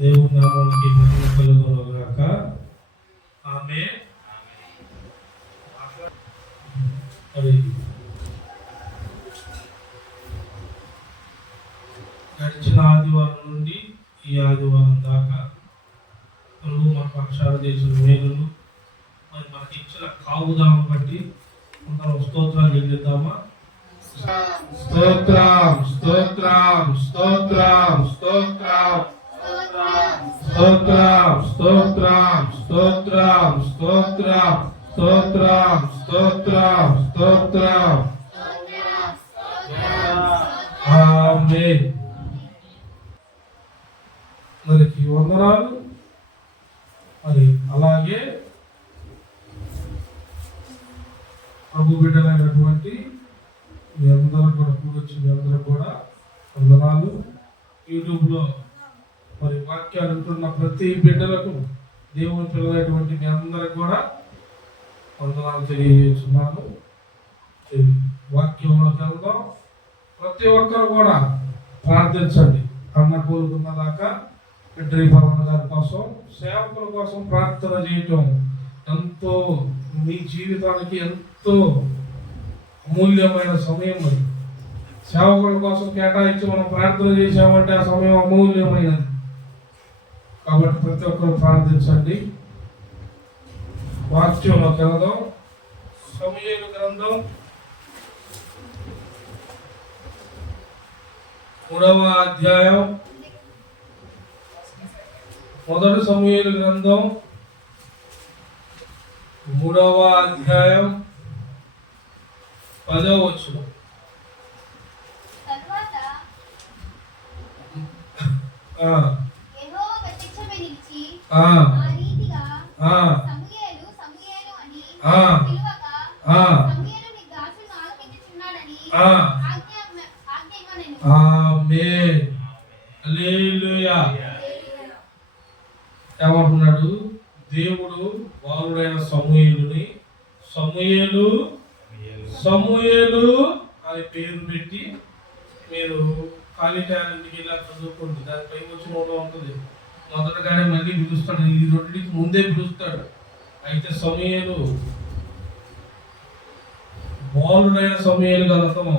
దేవుని నామానికి మహిమ కలుగును గాక. ఆమేన్. మరి గడిచిన ఆదివారం నుండి ఈ ఆదివారం దాకా ప్రభు మన పక్షాలు చేసిన మేలులు మరి మనకి ఇచ్చిన కావుదాము బట్టి అందరం స్తోత్రాలు చెల్లిద్దామా? స్తోత్రం స్తోత్రం స్తోత్రం స్తోత్రం స్తోత్రం స్తోత్రం స్తోత్రం స్తోత్రం స్తోత్రం స్తోత్రం స్తోత్రం. ఆమేన్. మనకి వందనాలు. మరి అలాగే ప్రభు బిడ్డలైనటువంటి మీ అందరూ కూడా కూడొచ్చి మీ అందరూ కూడా వందనాలు. యూట్యూబ్లో మరి వాక్యాలు ఉంటున్న ప్రతి బిడ్డలకు దేవుని పిల్లలైనటువంటి మీ అందరికి కూడా వందనాలు తెలియజేస్తున్నాను. వాక్యంలోకి వెళ్దాం. ప్రతి ఒక్కరు కూడా ప్రార్థించండి. అన్న కోరుకున్న దాకా పెద్దరి పవన్ గారి కోసం, సేవకుల కోసం ప్రార్థన చేయటం ఎంతో మీ జీవితానికి ఎంతో అమూల్యమైన సమయం. అది సేవకుల కోసం కేటాయించి మనం ప్రార్థన చేసామంటే ఆ సమయం అమూల్యమైనది. కాబట్టి ప్రతి ఒక్కరు ప్రార్థించండి. వాక్యంలోకి వెళ్దాం. సమూయేలు గ్రంథం 3వ అధ్యాయం. మొదటి సమూయేలు గ్రంథం 3వ అధ్యాయం 10వ వచనం. ఏమంటున్నాడు? దేవుడు బాలుడైన సమూయేలుని సమూయేలు సమూయేలు అని పేరు పెట్టి, మీరు ఖాళీ టైం ఇంటికి ఇలా చదువుకోండి. దానిపై వచ్చిన ఉంటుంది. మొదటగానే మళ్ళీ పిలుస్తాడు. ఈ రెండింటికి ముందే పిలుస్తాడు. అయితే సమూయేలు బాలుడైన సమూయేలు గలతము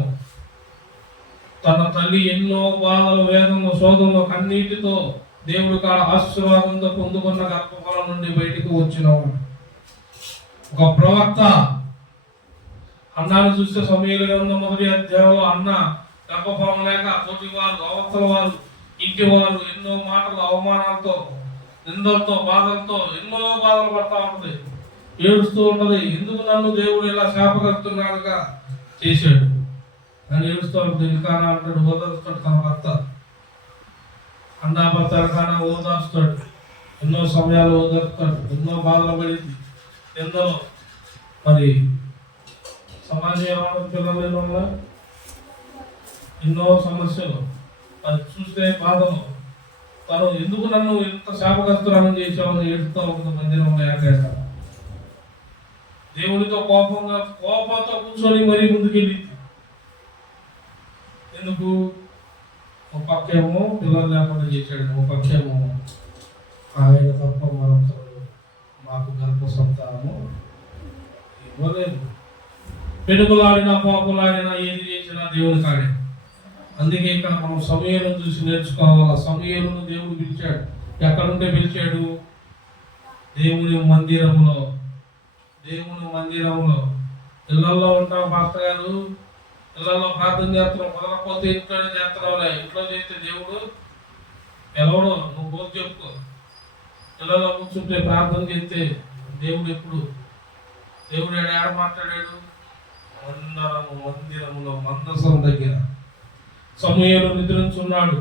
తన తల్లి ఎన్నో బాధలు, వేదనలు, శోధనలు కన్నీటితో దేవుడు కాడ ఆశీర్వాదంతో పొందుకున్న గర్భఫలం నుండి బయటకు వచ్చినవాడు. ఒక ప్రవక్త అన్నాను చూస్తే సమూయేలు గ్రంథం 1వ అధ్యాయంలో అన్న గర్భఫలం లేక తోటి వారు, అవతల వారు, ఇంటి వారు ఎన్నో మాటలు, అవమానాలతో, నిందలతో, బాధలతో ఎన్నో బాధలు పడతా ఉంటుంది. ఏడుస్తూ ఉంటది. ఎందుకు నన్ను దేవుడు ఇలా శాపకర్తున్నాడుగా చేశాడు అని ఏడుస్తూ ఉంటుంది. ఇల్కానా అంటాడు, ఓదార్స్తాడు తన భర్త. అన్నా భర్త ఎల్కానా ఓదార్స్తాడు. ఎన్నో సమయాలు ఓదార్స్తాడు. ఎన్నో బాధలు పడింది. ఎన్నో మరి సమాజం ఏమన్నా పిల్లలు వల్ల ఎన్నో సమస్యలు, అది చూస్తే బాధలు. తను ఎందుకు నన్ను ఎంత శాపగ్రస్తురాలను చేశామని ఏడుస్తూ ఉంటుంది. మందిరంలో ఏకాక దేవుడితో కోపంతో కూర్చొని మరీ ముందుకెళ్ళింది. ఎందుకు? ఒక పక్కేమో పిల్లలు లేకుండా చేశాడు, ఒక పక్కేమో ఆయన తప్ప మరొకరు మాకు గర్భ సంతానము ఇవ్వలేదు. పెనుగులాడినా పాపులాడినా ఏది చేసినా దేవుని కాడే. అందుకే ఇక్కడ మనం సమూయేలును చూసి నేర్చుకోవాలి. సమూయేలును దేవుడు పిలిచాడు. ఎక్కడుంటే పిలిచాడు? దేవుని మందిరంలో. దేవుని మందిరంలో. ఇళ్లలో ఉంటాం పాస్టర్ గారు, ఇళ్లలో ప్రార్థన చేస్తున్నాం, కుదరకపోతే ఇంట్లోనే చేస్తున్నావులే. ఇంట్లో చేస్తే దేవుడు ఎవడో నువ్వు బోధ చెప్పుకో. ఇళ్లలో కూర్చుంటే ప్రార్థన చేస్తే దేవుడు ఎప్పుడు? దేవుడు ఏడ మాట్లాడాడు? మందిరములో మందసం దగ్గర. సమూయేలు నిద్రించున్నాడు.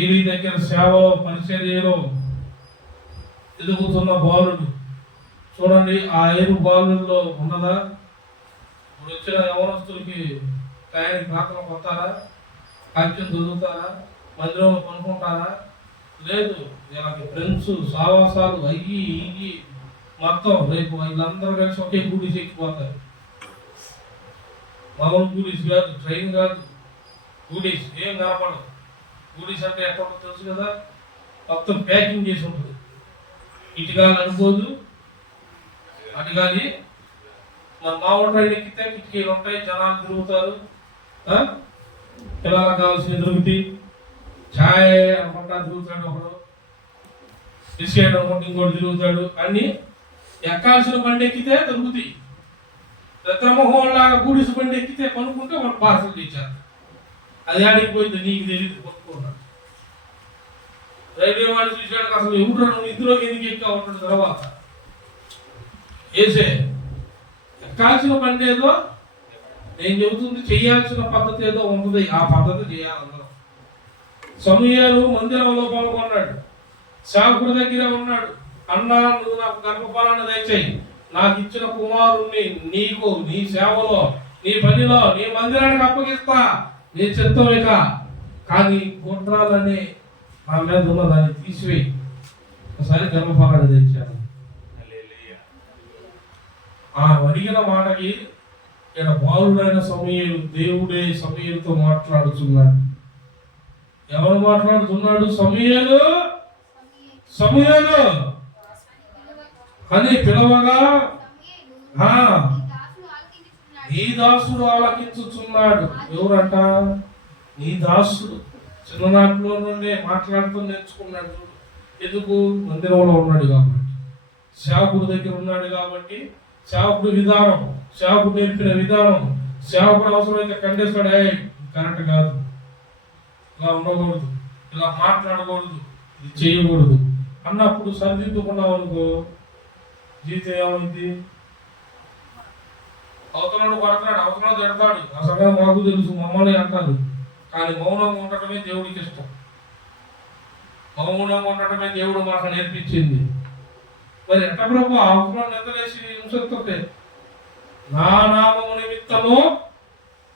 ఏలీ దగ్గర సేవలో, పరిచర్యలో ఎదుగుతున్న బాలుడు. చూడండి, ఆ 5 బాలుల్లో ఉన్నదా? ఇప్పుడు వచ్చిన యవనస్తులకి టయానికి ప్రార్థన కొడతారా? వాక్యం చదువుతారా? మందిరంలో కొనుక్కుంటారా? లేదు. వీళ్ళకి ఫ్రెండ్స్, సావాసాలు అయ్యి ఇయ్యి మొత్తం. రేపు వీళ్ళందరూ కలిసి ఒకే కూలీస్ ఎక్కిపోతారు. మామూలు కూలీస్ కాదు, ట్రైన్ కాదు, కూలీస్. ఏం కనపడదు. కూలీస్ అంటే ఎక్కడ తెలుసు కదా? మొత్తం ప్యాకింగ్ చేసి ఉంటుంది. ఇటుగాలి అనుకోదు, అటుగాలి మన మామూలు ట్రైన్ ఎక్కితే కిటికీలు ఉంటాయి, జనాలు తిరుగుతారు, పిల్లలకు కావాల్సిన దొరుకుతాయి, ఛాయ్ అనుకుంటా తిరుగుతాడు ఒకడు, బిస్కెట్ అనుకుంటే ఇంకోటి తిరుగుతాడు. అన్ని ఎక్కాల్సిన బండి ఎక్కితే దొరుకుతాయి. రత్నమోహం లాగా గూడిసి బండి ఎక్కితే కొనుక్కుంటే వాడు పార్సల్ చేశారు. అది ఆడిపోయింది, నీకు తెలియదు కొనుక్కున్నాడు. రైల్వే వాడు చూశాడు, అసలు ఎవరు నువ్వు ఇందులోకి ఎందుకు ఎక్కా ఉంటాడు. తర్వాత వేసే ఎక్కాల్సిన బండి ఏదో నేను చెబుతుంది, చేయాల్సిన పద్ధతి ఏదో ఉంటుంది, ఆ పద్ధతి చేయాలన్నారు. సమూయేలు మందిరంలో పాల్గొన్నాడు, సేవకుడి దగ్గర ఉన్నాడు. అన్నా, నువ్వు నాకు గర్భఫలాన్ని దయచేయి, నాకు ఇచ్చిన కుమారుణ్ణి నీకు నీ సేవలో, నీ పనిలో, నీ మందిరానికి అప్పగిస్తా, నీ చిత్తమిక, కానీ గుండ్రాలని నా మీద ఉన్న దాన్ని తీసివేయి. ఒకసారి గర్భఫలాన్ని తెచ్చాను. ఆ అడిగిన మాటకి ఇక్కడ బాలుడైన సమూయేలు, దేవుడే సమూయేలుతో మాట్లాడుతున్నాడు. ఎవరు మాట్లాడుతున్నాడు? సమూయేలు సమూయేలు అని పిలవగా నీ దాసుడు ఆలకించుచున్నాడు. ఎవరంట? నీ దాసుడు. చిన్ననాటిలో నుండే మాట్లాడుతూ నేర్చుకున్నాడు. ఎందుకు? మందిరంలో ఉన్నాడు కాబట్టి, సేవకుడి దగ్గర ఉన్నాడు కాబట్టి, సేవకుడి విధానం, సేవకుడు నేర్పిన విధానం, సేవకుడు అవసరమైతే ఖండిస్తాడు. కరెక్ట్ కాదు, ఇలా ఉండకూడదు, ఇలా మాట్లాడకూడదు, ఇది చేయకూడదు అన్నప్పుడు సరిదిద్దుకున్నావు అనుకో, జీవితం ఏమైంది? అవతలను పడతాడు, అవతలను తిడతాడు, ఆ సమయం మాకు తెలుసు, మమ్మల్ని అంటారు. కానీ మౌనంగా ఉండటమే దేవుడికి ఇష్టం. మౌనంగా ఉండటమే దేవుడు మాకు నేర్పించింది. మరి ఎట్ట ప్రభు అవతలను నిద్రలేసి హింసిస్తుంటే, నా నామము నిమిత్తము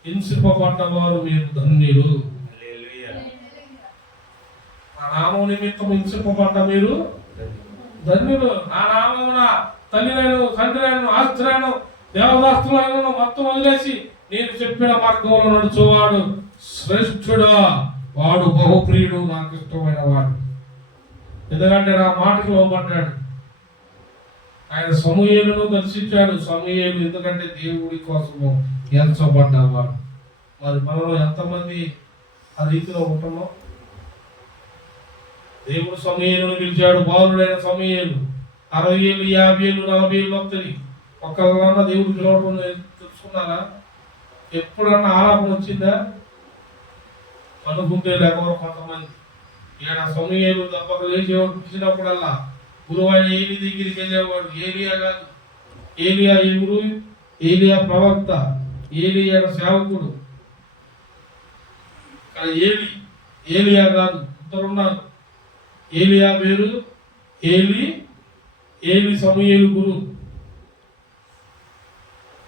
హింసింపబడ్డవారు మీరు ధన్యులు. నా నామం నిమిత్తం హింసింపబడ్డ మీరు ధన్యులు. నా నామమున తల్లినైనా తండ్రినైనా ఆస్తినైనా దేవదాస్తులైన మొత్తం వదిలేసి నేను చెప్పిన మార్గంలో నడుచువాడు శ్రేష్ఠుడా, వాడు బహుప్రియుడు, నాకు ఇష్టమైన వాడు. ఎందుకంటే నా మాటకు లోబడ్డాడు. ఆయన సమూయేలును దర్శించాడు. సమూయేలు ఎందుకంటే దేవుడి కోసము ఎంచబడ్డవాడు. మరి మనలో ఎంతమంది ఆ రీతిలో ఉంటామో? దేవుడు సమూయేలును పిలిచాడు. బాలుడైన సమూయేలు 60 ఏళ్ళు, 50 ఏళ్ళు, 40 ఏళ్ళు వస్తుంది. ఒక్కళ్ళన్నా దేవుడు పిలవడం తెలుసుకున్నారా? ఎప్పుడన్నా ఆలాపన వచ్చిందా? అనుకుంటే లేకపోతే కొంతమంది ఈయన సమూయేలు తప్పక లేచేవాడు. పిలిచినప్పుడల్లా గురువైన ఏలి దగ్గరికి వెళ్ళేవాడు. ఏలియా కాదు. ఏలియా ఎవరు? ఏలియా ప్రవక్త, ఏలియా సేవకుడు. ఏలియా కాదు, ఇద్దరున్నారు. ఏలియా పేరు ఏలి సమూయేలు గురు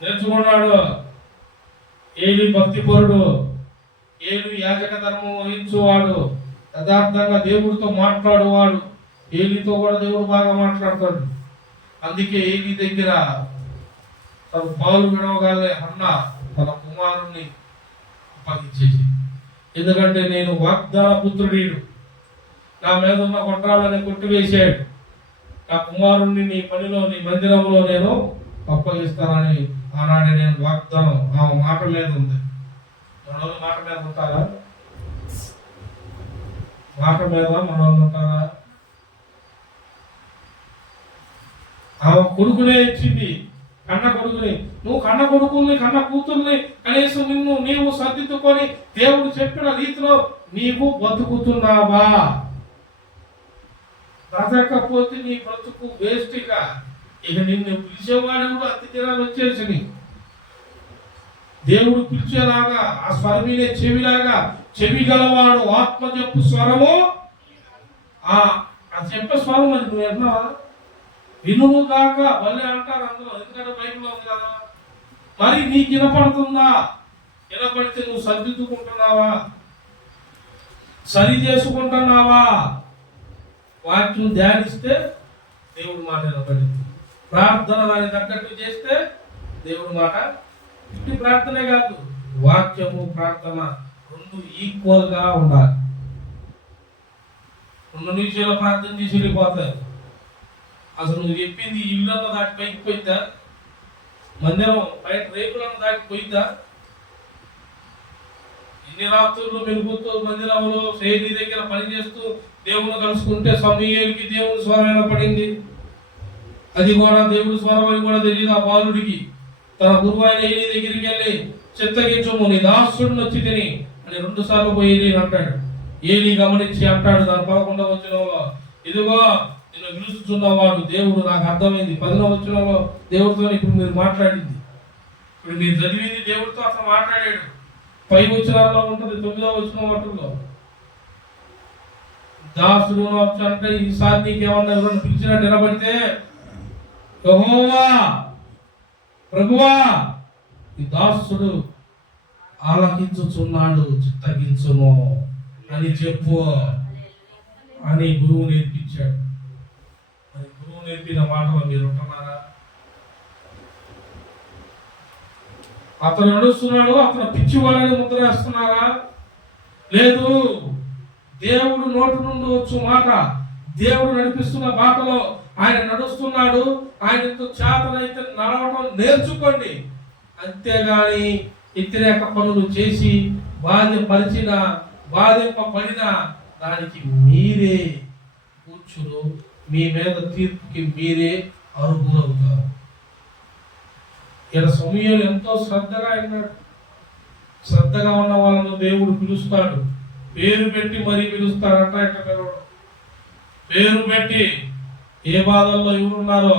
నేర్చుకున్నాడు. ఏలి భక్తిపరుడు, ఏలి యాజక ధర్మం వహించువాడు, యథార్థంగా దేవుడితో మాట్లాడువాడు. ఏలితో కూడా దేవుడు బాగా మాట్లాడతాడు. అందుకే ఏలి దగ్గర తన పాలు విడవగానే అన్న తన కుమారుణ్ణి అప్పగించేసి, ఎందుకంటే నేను వాగ్దాన పుత్రుడీడు, నా మీద ఉన్న కొట్టాలని కొట్టివేశాడు, నా కుమారుణ్ణి నీ పనిలో, నీ మందిరంలో నేను అప్పగిస్తానని ఆనాడే నేను వాగ్దానం ఆ మాట మీద ఉంది. మనోళ్ళు మాట మీద ఉంటారా? మాట మీద మనోళ్ళు ఉంటారా? ఆమె కొడుకునే ఇచ్చింది, కన్న కొడుకుని. నువ్వు కన్న కొడుకుల్ని, కన్న కూతుర్ని కనీసం నీవు సర్దిద్దుకొని దేవుడు చెప్పిన రీతిలో నీవు బతుకుతున్నావా? బ్రతకపోతే నీ బ్రతుకు వేస్ట్గా. ఇక నిన్ను పిలిచేవాడు అతి దినాలు వచ్చేసి దేవుడు పిలిచేలాగా ఆ స్వరమీనే చెవిలాగా, చెవి గలవాడు ఆత్మ చెప్పు స్వరము, ఆ చెప్పే స్వరం అది నువ్వు విన్నావా? వినుము కాక భలే అంటారు అందులో, ఎందుకంటే బైబిల్లో ఉంది కదా. మరి నీకు వినపడుతుందా? వినపడితే నువ్వు సర్దిద్దుకుంటున్నావా? సరి చేసుకుంటున్నావా? వాక్యం ధ్యానిస్తే దేవుడి మాట వినపడింది. ప్రార్థన దానికి తగ్గట్టు చేస్తే దేవుడి మాట. ఇది ప్రార్థనే కాదు, వాక్యము ప్రార్థన రెండు ఈక్వల్ గా ఉండాలి. 2 నిమిషాలు ప్రార్థన చేసి వెళ్ళిపోతారు. అసలు నువ్వు చెప్పింది ఇల్లు దాటి పైకి పోయిద్దా? మందిరం బయట రేకులను దాటి పోయిద్దా? ఇన్ని రాత్రులు మెలుగుతూ మందిరంలో సేని దగ్గర పనిచేస్తూ దేవుని కలుసుకుంటే సమూయేలుకి దేవుని స్వరం పడింది. అది కూడా దేవుడి స్వరం అని కూడా తెలియదు ఆ బాలుడికి. తన గురువు అయిన ఏలీ దగ్గరికి వెళ్ళి, చిత్తగించుము, నీ దాసుడిని వచ్చి తిని అని 2 సార్లు పోయి ఏలీ అంటాడు. ఏలీ గమనించి అంటాడు దాని 11వ వచనంలో, ఇదిగో నిన్ను పిలుచుచున్నవాడు దేవుడు, నాకు అర్థమైంది. 10వ వచనంలో దేవుడితో ఇప్పుడు మీరు మాట్లాడింది, ఇప్పుడు మీరు చదివింది దేవుడితో అసలు మాట్లాడాడు. 5 వచనాల్లో ఉంటుంది, 9వ వచనం వాటిల్లో దాసుడు అంటే ఈసారి నీకేమన్నా ఎవరైనా పిలిచినట్టు నిలబడితే, యెహోవా ప్రభువా ఈ దాసుడు ఆలకించుచున్నాడు, చిత్తగించుము అని చెప్పు అని గురువు నేర్పించాడు. మరి గురువు నేర్పిన మాటలు మీరు ఉంటున్నారా? అతను నడుస్తున్నాడు, అతను పిచ్చివాడని ముద్ర వేస్తున్నారా? లేదు, దేవుడు నోటి నుండి వచ్చు మాట, దేవుడు నడిపిస్తున్న బాటలో ఆయన నడుస్తున్నాడు, ఆయనతో చేతనైతే నడవడం నేర్చుకోండి. అంతేగాని వ్యతిరేక పనులు చేసి బాధింపబడిన దానికి మీరే కూర్చును, మీ మీద తీర్పుకి మీరే అర్హులవుతారు. ఇక్కడ సమూయేలు ఎంతో శ్రద్ధగా ఉన్నాడు. శ్రద్ధగా ఉన్న వాళ్ళను దేవుడు పిలుస్తాడు, పేరు పెట్టి మరీ పిలుస్తాడంట. ఇక్కడ పిలవడం, పేరు పెట్టి. ఏ బాధల్లో ఎవరున్నారో,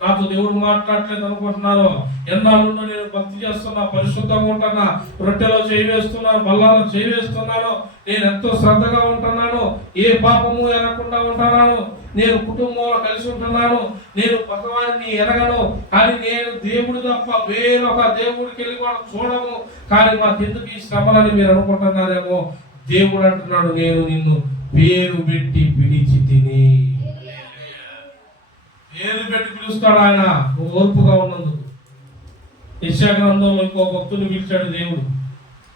నాతో దేవుడు మాట్లాడలేదు అనుకుంటున్నారో, ఎన్నాళ్ళున్నా నేను భక్తి చేస్తున్నా, పరిశుద్ధంగా ఉంటున్నా, రొట్టెలో చేయి వేస్తున్నాను, బల్లాలో చేయి వేస్తున్నాను, నేను ఎంతో శ్రద్ధగా ఉంటున్నాను, ఏ పాపము ఎనకుండా ఉంటున్నాను, నేను కుటుంబంలో కలిసి ఉంటున్నాను, నేను భగవాన్ని ఎరగను, కానీ నేను దేవుడు తప్ప వేరొక దేవుడికి వెళ్ళి కూడా చూడము, కానీ మాకెందుకు ఈ శ్రమలని మీరు అనుకుంటున్నారేమో. దేవుడు అంటున్నాడు, నేను నిన్ను పేరు పెట్టి పిలిచి తిని. పేరు పెట్టి పిలుస్తాడు ఆయన, నువ్వు ఓర్పుగా ఉన్నందుకు. యెషయా గ్రంథంలో ఇంకో భక్తుని పిలిచాడు దేవుడు.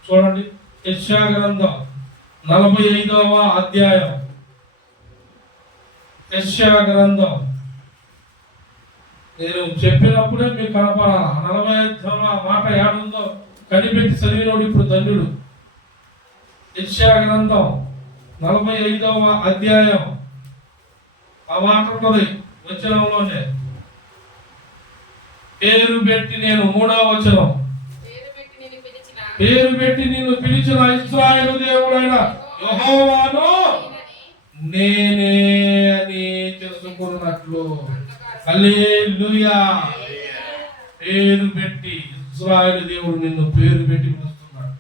చూడండి, యెషయా గ్రంథం 45వ అధ్యాయం. యెషయా గ్రంథం నేను చెప్పినప్పుడే మీకు కనపడాలి. 45వ మాట ఏడుందో కనిపెట్టి చదివినోడు ఇప్పుడు ధన్యుడు. యెషయా గ్రంథం 45వ అధ్యాయం ఆ మాట ఉంటుంది వచనంలోనే. పేరు పెట్టి నేను 3వ వచనం, పేరు పెట్టి నిన్ను పిలిచిన ఇశ్రాయేలు దేవుడైన యెహోవాను నేనే అని తెలుసుకున్నట్లు. హల్లెలూయా. పేరు పెట్టి ఇశ్రాయేలు దేవుడు నిన్ను పేరు పెట్టి పిలుస్తున్నాడు.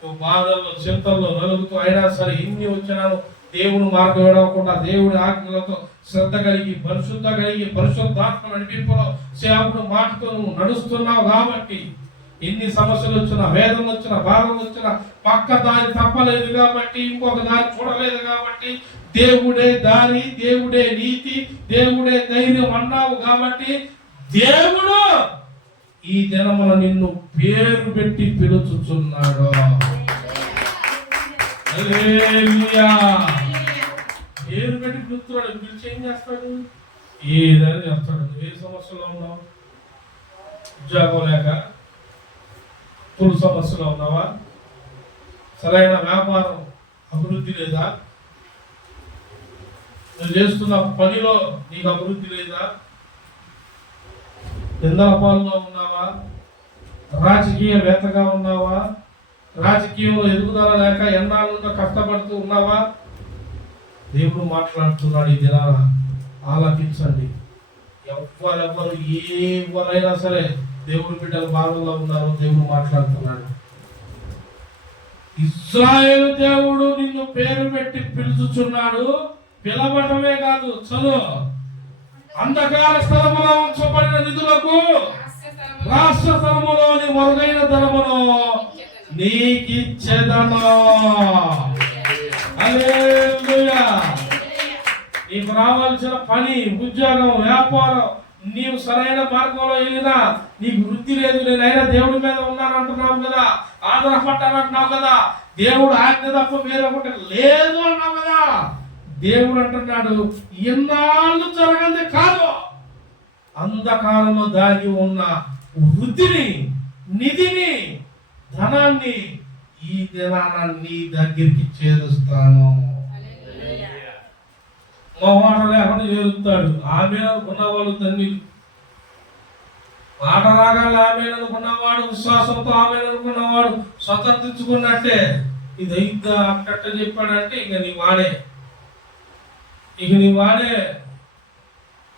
నువ్వు బాధల్లో చింతల్లో నలుగుతూ అయినా సరే, ఇన్ని వచ్చినాను దేవుడు మార్గం విడవకుండా దేవుడి ఆజ్ఞలతో శ్రద్ధ కలిగి పరిశుద్ధ కలిగి పరిశుద్ధాత్మ నడిపింపులో సేవకుడు మాటతో నువ్వు నడుస్తున్నావు కాబట్టి, ఎన్ని సమస్యలు వచ్చినా, వేదన వచ్చినా, బాధలు వచ్చినా, పక్క దారి తప్పలేదు కాబట్టి, ఇంకొక దారి చూడలేదు కాబట్టి, దేవుడే దారి, దేవుడే నీతి, దేవుడే ధైర్యం అన్నావు కాబట్టి, దేవుడు ఈ దినమున నిన్ను పేరు పెట్టి పిలుచుచున్నాడు. హల్లెలూయా. పేరు పెట్టి పిలుస్తున్నాడు. పిలిచి ఏం చేస్తాడు? ఏదైనా చేస్తాడు. నువ్వు ఏ సమస్యలో ఉన్నావు? ఉద్యోగం లేక పులు సమస్యలో ఉన్నావా? సరైన వ్యాపారం అభివృద్ధి లేదా? నువ్వు చేస్తున్న పనిలో నీకు అభివృద్ధి లేదా? నిందల పాలలో ఉన్నావా? రాజకీయవేత్తగా ఉన్నావా? రాజకీయంలో ఎదుగుదల లేక ఎన్నాళ్ళుగా కష్టపడుతూ ఉన్నావా? దేవుడు మాట్లాడుతున్నాడు ఈ దినాన, ఆలకించండి. ఎవరెవరు ఎవరైనా సరే దేవుడు బిడ్డలు బాధల్లో ఉన్నారో దేవుడు మాట్లాడుతున్నాడు. ఇశ్రాయేలు దేవుడు నిన్ను పేరు పెట్టి పిలుచుచున్నాడు. పిలవటమే కాదు, చదువు. అంధకార స్థలములో ఉంచబడిన నిధులకు రాష్ట్ర స్థలములోని మరుగైన ధనమును నీకిచ్చెదను. హల్లెలూయా. నీకు రావాల్సిన పని, ఉద్యోగం, వ్యాపారం, నీవు సరైన మార్గంలో వెళ్ళినా నీకు వృద్ధి లేదు, నేనైనా దేవుడి మీద ఉన్నాను అంటున్నావు కదా, ఆధారపడ్డాను అంటున్నావు కదా, దేవుడు ఆజ్ఞ తప్ప వేరొకటి లేదు అన్నావు కదా, దేవుడు అంటున్నాడు, ఎన్నాళ్ళు జరగంది కాదు, అంధకారంలో దాగి ఉన్న వృద్ధిని, నిధిని, ధనాన్ని ఈ దినాన నీ దగ్గరికి చేరుస్తాను. మొహమాట లేకుండా చేరుస్తాడు. ఆమె అనుకున్నవాడు ధన్యులు. మాట రాగాలి ఆమె అనుకున్నవాడు, విశ్వాసంతో ఆమె అనుకున్నవాడు స్వతంత్రించుకున్నట్టే. ఇది అయిద్దా అట్ట చెప్పాడంటే ఇక నీ వాడే, ఇక నీ వాడే.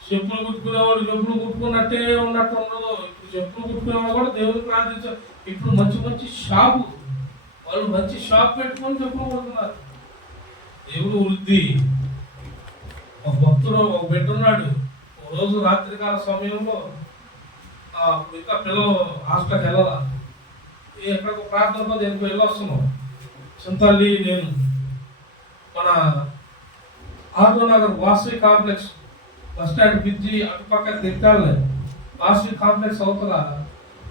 చెప్పులు కుట్టుకునేవాడు చెప్పులు కుట్టుకున్నట్టే ఉన్నట్టు ఉండదు. ఇప్పుడు చెప్పులు కుట్టుకునేవాడు కూడా దేవుడు ప్రార్థించారు. ఇప్పుడు మంచి మంచి షాపు, వాళ్ళు మంచి షాప్ పెట్టుకొని చెప్పులు కుడుతున్నారు. దేవుడు వృద్ధి. ఒక భక్తుడు ఒక బిడ్డ ఉన్నాడు. ఒక రోజు రాత్రికాల సమయంలో ఇంకా పిల్లలు హాస్టల్కి వెళ్ళాలా, ఎక్కడికి ప్రార్థనలో దేనికి వెళ్ళొస్తున్నాం. చింతల్లి నేను మన ఆర్డో నగర్ Vasavi complex bus stand bridge అటుపక్క తిట్టాలి. వాసవి కాంప్లెక్స్ అవుతుందా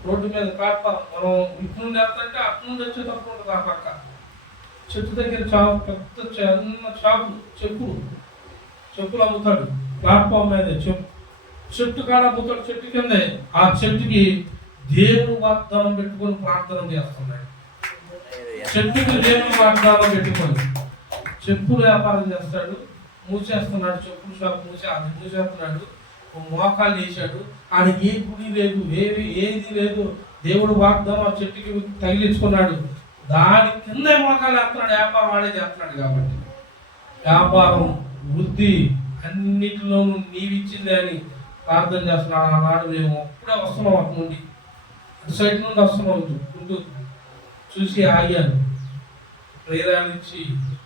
రోడ్డు మీద ప్లాట్ఫామ్, మనం ఇటు నుండి వెళ్తుంటే అటు నుండి వచ్చేటప్పుడు ఉంటుంది. ఆ పక్క చెట్టు దగ్గర పెద్ద చిన్న షాపు, చెప్పులు అమ్ముతాడు. ప్లాట్ఫామ్ మీద చెట్టు కాడ అమ్ముతాడు. చెట్టు కింద ఆ చెట్టుకి దేవుని వాగ్దానం పెట్టుకొని ప్రార్థన చేస్తున్నాడు. చెట్టుకి దేవుని వాగ్దానం పెట్టుకొని చెప్పులు వ్యాపారం చేస్తాడు, మూసేస్తున్నాడు. చెప్పులు షాప్ మూసేస్తున్నాడు. మోకాలు వేసాడు. ఆడికి ఏ గుడి లేదు, ఏది లేదు. దేవుడు వాగ్దానం ఆ చెట్టుకి తగిలించుకున్నాడు. దాని కింద మోకాలు వేస్తున్నాడు. వ్యాపారం ఆడే చేస్తున్నాడు. కాబట్టి వ్యాపారం, వృద్ధి అన్నిటిలోనూ నీవిచ్చింది అని ప్రార్థన చేస్తున్నాడు. ఆనాడు మేము అప్పుడే వస్తున్నాం, అటు నుండి అటు సైడ్ నుండి వస్తున్నాం. గుంటూరు చూసి ఆగాను, ప్రేరాలు ఇచ్చి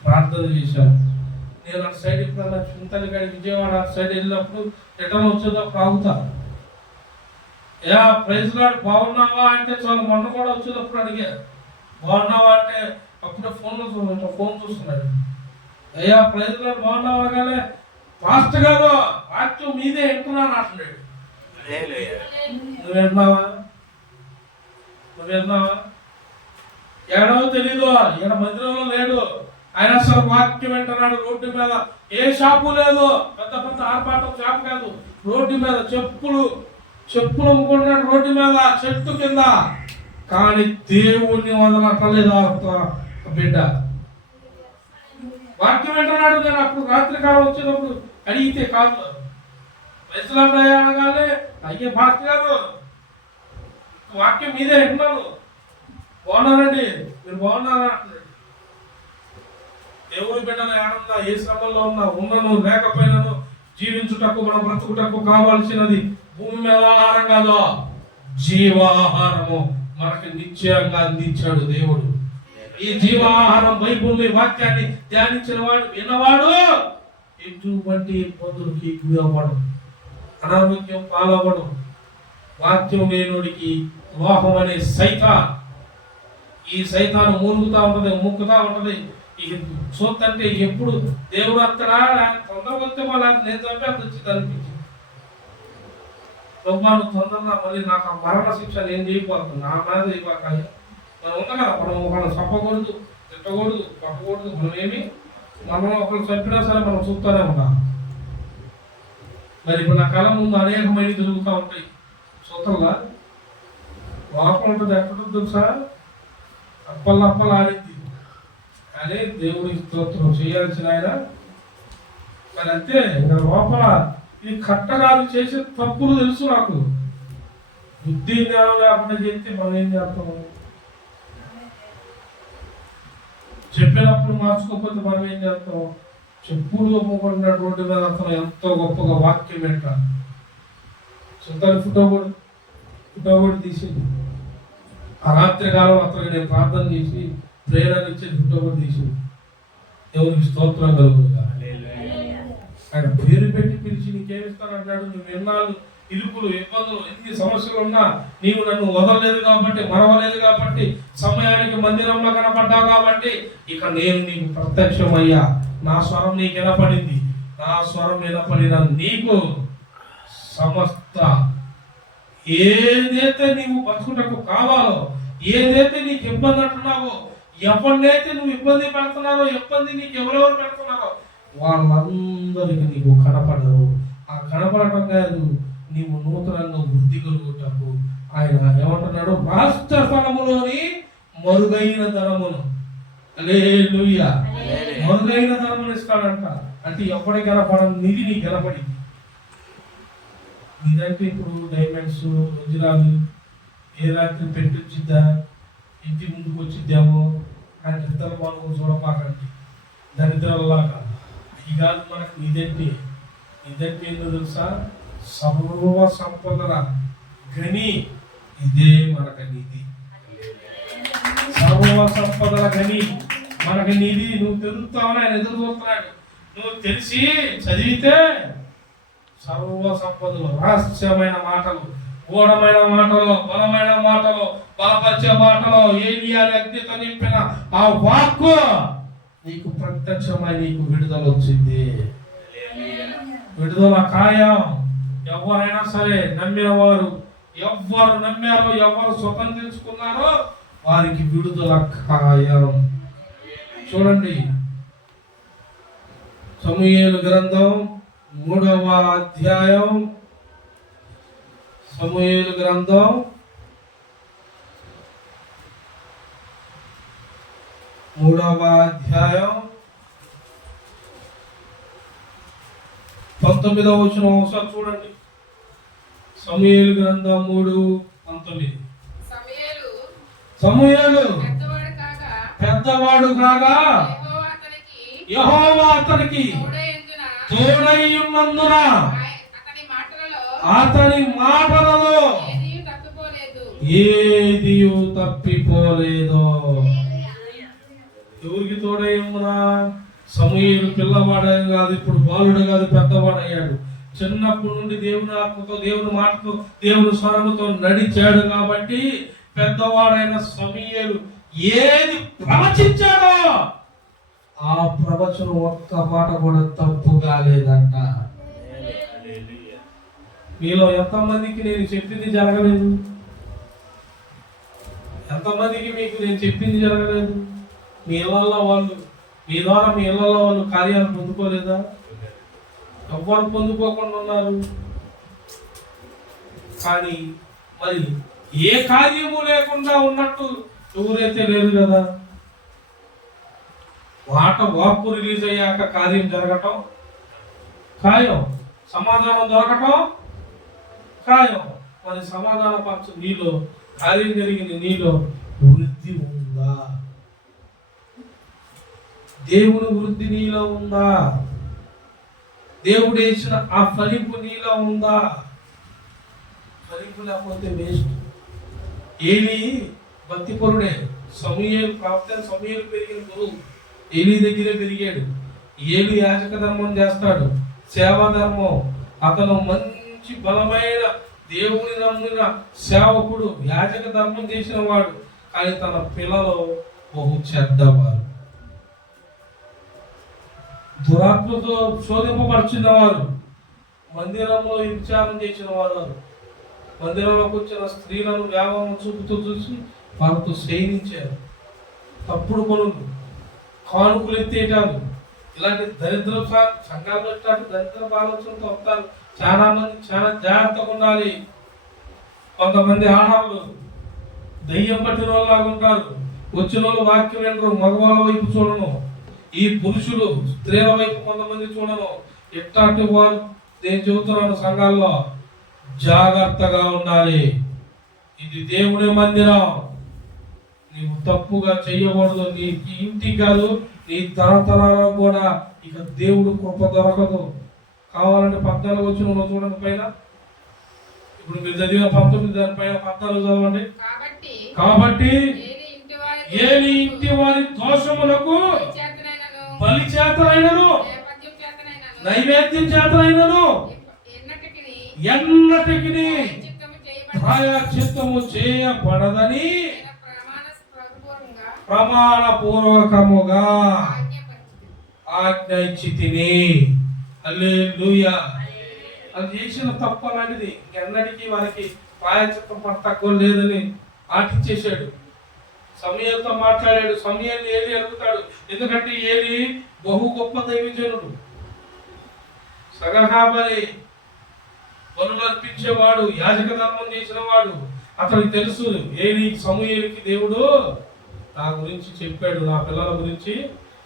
ప్రార్థన చేశాను. నేను అటు సైడ్ ఎప్పుడన్నా చింతలు కానీ విజయవాడ అటు సైడ్ వెళ్ళినప్పుడు రిటర్న్ వచ్చేటప్పుడు ఆగుతా. ప్రైజ్ లాడ్ బాగున్నావా అంటే చాలు. మొన్న కూడా వచ్చేటప్పుడు అడిగా బాగున్నావా అంటే అప్పుడే ఫోన్ చూస్తున్నాడు. అయ్యా ప్రైజ్ లాడ్ బాగున్నావా కానీ ఫాస్ట్ గారు వాక్యం మీదే వింటున్నాను అంటున్నాడు. నువ్వు విన్నావా? ఏడో తెలీదు, ఈయన మందిరంలో లేడు, ఆయన అసలు వాక్యం వింటున్నాడు. రోడ్డు మీద ఏ షాపు లేదు, పెద్ద పెద్ద ఆర్పాటం షాపు కాదు. రోడ్డు మీద చెప్పులు అమ్ముకుంటున్నాడు. రోడ్డు మీద చెట్టు కింద. కానీ దేవుణ్ణి వదలట్లేదు బిడ్డ. వాక్యం వింటున్నాడు. నేను అప్పుడు రాత్రి కాలం వచ్చేటప్పుడు అడిగితే కాదు వైద్యులు అనగానే అయ్యే భాస్కర్ గారు వాక్యం మీదే వింటున్నాను, బాగున్నారండి, మీరు బాగున్నారా అంటున్నాడు. దేవుడి బిడ్డలు ఏడన్నా ఏ శ్రమంలో ఉన్నను లేకపోయినాను జీవించుటకు మన బ్రతుకుటకు కావాల్సినది భూమి మీద ఆహారం కాదు, జీవాహారము మనకి నిశ్చయంగా అందించాడు దేవుడు. ఈ జీవాహారం బైబిల్ వాక్యాన్ని ధ్యానించిన వాడు, విన్నవాడు ఎటువంటి ఇబ్బందులకి గురి అవ్వడం, అనారోగ్యం పాలవ్వడం. వాక్యం లేనుడికి లోహం అనే సైతాన్, ఈ సైతాను మూలుగుతా ఉంటది, ముక్కుతా ఉంటది. ఈ చూస్తుంటే ఎప్పుడు దేవుడు అత్తడా తొందరగా వస్తే మళ్ళీ నేను చంపేది వచ్చింది అనిపించింది. నువ్వు తొందరగా మళ్ళీ నాకు ఆ మరణ శిక్ష నేను చేయకపోతుంది, నా మీద చేయబాక. మనం ఉంది కదా, మనం చంపకూడదు, తిట్టకూడదు, కొట్టకూడదు. మనం ఒకరు చంపినా సరే మనం చూస్తూనే ఉన్నాం. మరి ఇప్పుడు నా కళ ముందు అనేకమైన జరుగుతూ ఉంటాయి. చూతల్లా లోపల ఉంటుంది, ఎక్కడ తెలుసా, అప్పలు ఆడింది. కానీ దేవుడికి స్తోత్రం చేయాల్సిన ఆయన మరి అంతే. ఇంకా లోపల ఇది కట్టగాలు చేసే తప్పులు తెలుసు నాకు. బుద్ధి జ్ఞానం లేకుండా చేస్తే మనం ఏం చేస్తాము? చెప్పినప్పుడు మార్చుకోకపోతే మనం ఏం చేస్తాం? చెప్పులు ఒప్పుకున్న రోడ్డు మీద అతను ఎంతో గొప్పగా వాక్యం పెట్ట చింతలు ఫోటో కూడా తీసింది. ఆ రాత్రి కాలం అతను నేను ప్రార్థన చేసి ప్రేరణ ఇచ్చి ఫోటో కూడా తీసింది. దేవునికి స్తోత్రం కలుగుతుంది. ఆయన పేరు పెట్టి పిలిచి నీకేమిస్తానంటాడు. నువ్వు ఎన్నాళ్ళు ఇరుకులు, ఇబ్బందులు, ఎన్ని సమస్యలు ఉన్నా నీవు నన్ను వదలలేదు కాబట్టి, మరవలేదు కాబట్టి, సమయానికి మందిరంలో కనపడ్డావు కాబట్టి ఇక నేను నీకు ప్రత్యక్షమయ్యా. నా స్వరం నీకు వినపడింది. నా స్వరం వినపడిన నీకు సమస్త ఏదైతే నీవు బతుకుటకు కావాలో, ఏదైతే నీకు ఇబ్బంది అంటున్నావో, ఎవరినైతే నువ్వు ఇబ్బంది పెడుతున్నారో, ఇబ్బంది నీకు ఎవరెవరు పెడుతున్నారో వాళ్ళందరికీ నీకు కనపడరు. ఆ కనపడటం కాదు, నీవు నూతనంగా వృద్ధి కలుగుటకు ఆయన ఏమంటున్నాడు? రాష్ట్ర ఫలములోని మరుగైన ధనమును, హల్లెలూయా, మరుగైన ధనమును ఇస్తాడంట. అంటే ఎప్పటి కనపడని నిధి నీకు కనపడింది. ఇదంటే ఇప్పుడు డైమండ్స్, వజ్రాలు ఏ రాత్రి పెట్టొచ్చిద్దా, ఇంటి ముందుకు వచ్చిద్దామో అని ఇద్దరు వాళ్ళు చూడమాకండి, దరిద్రంలాగా. ఇది కాదు మనకు ఇదంటే. ఇదంటే ఏంటో తెలుసా? సర్వ సంపదల గని ఇదే మనకు నిధి. సర్వ సంపదల గని మనకు నిధి. నువ్వు తెలుస్తావని ఆయన ఎదురు చూస్తున్నాడు. నువ్వు తెలిసి చదివితే సర్వ సంపదలు, రహస్యమైన మాటలు, గూఢమైన మాటలు, బలమైన మాటలు, బలపరిచే మాటలు, ఏలియా అగ్నితో నింపిన ఆ వాక్కు నీకు ప్రత్యక్షమై నీకు విడుదల వచ్చింది. విడుదల ఖాయం. ఎవరైనా సరే నమ్మిన వారు, ఎవరు నమ్మారో, ఎవరు స్వతంత్రించుకున్నారో వారికి విడుదల ఖాయం. చూడండి, సమూయేలు గ్రంథం 3వ అధ్యాయం. సమూయేలు గ్రంథం 3వ అధ్యాయం 19వ వచనం ఒకసారి చూడండి. సమూయేలు గ్రంథం 3:19. సమూయేలు పెద్దవాడు కాగా యెహోవా అతనికి తోడై ఉన్నందున అతని మాటలలో ఏదియు తప్పిపోలేదు. ఎవరికి తోడై ఉన్నదా? సమూయేలు పిల్లవాడే కాదు, ఇప్పుడు బాలుడు కాదు, పెద్దవాడయ్యాడు. చిన్నప్పటి నుండి దేవుని ఆత్మతో, దేవుని మాటతో, దేవుని స్వరముతో నడిచాడు కాబట్టి పెద్దవాడైన సమూయేలు ఏది ప్రవచించాడో ఆ ప్రవచనం ఒక్క మాట కూడా తప్పు కాలేదంట. మీలో ఎంతమందికి నేను చెప్పింది జరగలేదు? ఎంతమందికి మీకు నేను చెప్పింది జరగలేదు? మీ ఇళ్లలో వాళ్ళు, మీ ద్వారా మీ ఇళ్లలో వాళ్ళు కార్యాలు పొందుకోలేదా? ఎవ్వరు పొందుకోకుండా ఉన్నారు. కానీ మరి ఏ కార్యము లేకుండా ఉన్నట్టు ఎవరైతే లేదు కదా. వాక్కు రిలీజ్ అయ్యాక కార్యం జరగటం ఖాయం, సమాధానం దొరకటం ఖాయం. మరి సమాధాన పరచు నీలో, కార్యం జరిగిన నీలో వృద్ధి ఉందా? దేవుని వృద్ధి నీలో ఉందా? దేవుడు వేసిన ఆ ఫలింపు నీలో ఉందా? ఫలింపు లేకపోతే వేస్ట్. ఏలీ భక్తిపరుడే. సమూయేలు ప్రాప్తం, సమూయేలు పెరిగిన గురువు ఏలీ దగ్గరే పెరిగాడు. ఏలీ యాజక ధర్మం చేస్తాడు, సేవా ధర్మం. అతను మంచి బలమైన దేవుని నమ్మిన సేవకుడు, యాజక ధర్మం చేసిన వాడు. కానీ తన పిల్లలు బహు చెడ్డవారు, దురాత్మతో శోధింపబడుచున్న వారు, మందిరంలో విచారం చేసిన వారు, మందిరంలోకి వచ్చిన స్త్రీలను వ్యామోహం చూపుతూ చూసి వారితో శయనించారు. తప్పుడు పనులు, కానుకలు ఎత్తేయటాలు, ఇలాంటి దరిద్ర సంఘాలు ఇట్లాంటి దరిద్ర ఆలోచనతో వస్తారు. చాలా మంది చాలా జాగ్రత్తగా ఉండాలి. కొంతమంది ఆడవాళ్ళు దయ్యం పట్టిన వాళ్ళలాగా ఉంటారు. వచ్చిన వాళ్ళు వాక్యం వినరు, మగవాళ్ళ వైపు చూడను. ఈ పురుషులు స్త్రీల వైపు కొంతమంది చూడను. ఇట్లాంటి వారు నేను చెబుతున్నాను, సంఘాల్లో జాగ్రత్తగా ఉండాలి. ఇది దేవుని మందిరం. నీవు తప్పుగా చెయ్యకూడదు. నీ ఇంటికి కాదు, నీ తరతరాలకు కూడా ఇక దేవుడు కృప దొరకదు. కావాలంటే 14 వచనంలో చూడండి పైన. ఇప్పుడు మీరు చదివిన 19 దానిపైన 14 చదవండి. కాబట్టి ఏలీ ఇంటి వారి దోషములకు బలి చేతనైనను, నైవేద్యం చేతనైనను ఎన్నటికి ప్రాయశ్చిత్తము చేయబడదని ప్రమాణపూర్వకముగా ఆజ్ఞ ఇచ్చి తిని. హల్లెలూయా. అది చేసిన తప్పు అలాంటిది. ఎన్నటికీ వారికి ప్రాయశ్చిత్తం తక్కువ లేదని ఆటించేశాడు. సమూయేలుతో మాట్లాడాడు. సమూయేలు ఏలి అడుగుతాడు, ఎందుకంటే ఏలి బహు గొప్ప దైవజనుడు, సగహాబలి, బలులు అర్పించేవాడు, యాజక ధర్మం చేసిన వాడు. అతనికి తెలుసు ఏలి సమూయేలుకి దేవుడు నా గురించి చెప్పాడు, నా పిల్లల గురించి.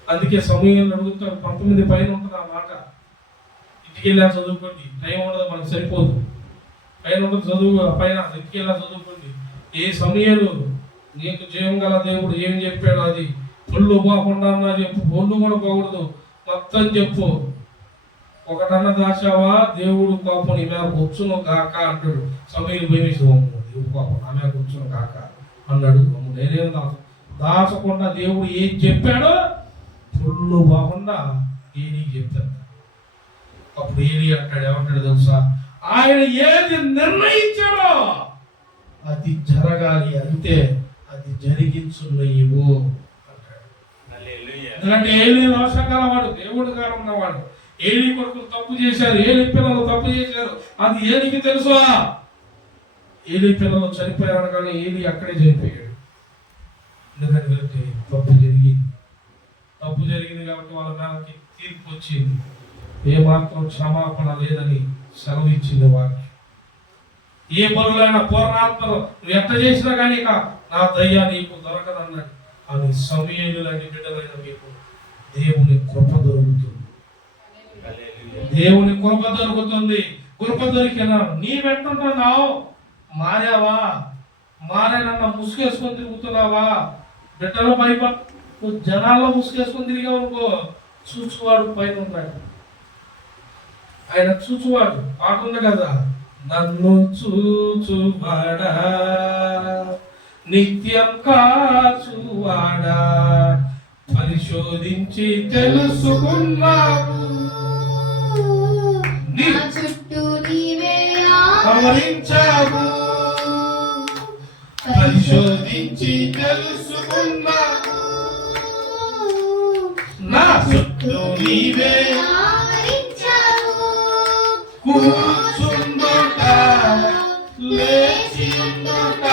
అందుకే సమూయేలు అడుగుతాడు. 19 పైన ఉంటుంది ఆ మాట. ఇంటికి వెళ్ళా చదువుకోండి, టైం ఉండదు, మనకు సరిపోదు. పైన ఉండదు చదువు, పైన ఇంటికి వెళ్ళా చదువుకోండి. ఏ సమూయేలు నీకు జీవం గల దేవుడు ఏం చెప్పాడు అది పొల్లు పోకుండా చెప్పు, పొల్లు కూడా పోకూడదు, మొత్తం చెప్పు. ఒకటన్నా దాచావా దేవుడు కోపం నీ మీద వచ్చును కాక అంటాడు. సమూయేలు భయమేసి, దేవుడు కోపం నా మీద వచ్చును కాక అన్నాడు. నేనేం దాచకుండా దేవుడు ఏం చెప్పాడో పొల్లు పోకుండా ఏలికి చెప్తాడు. అప్పుడు ఏలి అంటాడు, ఏమంటాడు తెలుసా, ఆయన ఏది నిర్ణయించాడో అది జరగాలి, అంతే, అది జరిగించున్నయ్యవు అంటాడు. ఎందుకంటే ఏలి రోషం గలవాడు, దేవుడు గారు ఉన్నవాడు. ఏలి కొడుకులు తప్పు చేశారు, ఏలి పిల్లలు తప్పు చేశారు, అది ఏలికి తెలుసా. ఏలి పిల్లలు చనిపోయారు కానీ ఏలి అక్కడే చనిపోయాడు. ఎందుకంటే తప్పు జరిగింది కాబట్టి వాళ్ళ నాన్నకి తీర్పు వచ్చింది. ఏమాత్రం క్షమాపణ లేదని సెలవు ఇచ్చింది వారికి. ఏ బలులైనా పూర్ణాత్మలు నువ్వు ఎట్ట చేసినా కానీ నా దయ్యా నీకు దొరకదన్నాడు. అని సమూయేలు లాంటి బిడ్డలైన మీకు దేవుని కృప దొరుకుతుంది, దేవుని కృప దొరుకుతుంది. కృప దొరికినా నీ వెంటున్నావు, మారావా, మారేనన్న ముసుగేసుకొని తిరుగుతున్నావా, బిడ్డలో భయపడ, నువ్వు జనాల్లో ముసుగేసుకొని తిరిగావు అనుకో, చూచువాడు పైన ఉన్నాడు. ఆయన చూచువాడు, పాట ఉంది కదా, నన్ను చూచువాడా నిత్యం కాచువాడా పరిశోధించి తెలుసుకున్నావు, చుట్టూ నీవే ఆవరించావు, పరిశోధించి తెలుసుకున్నావు, నా చుట్టూ నీవే కూర్చుందుట, లేచియుందుట,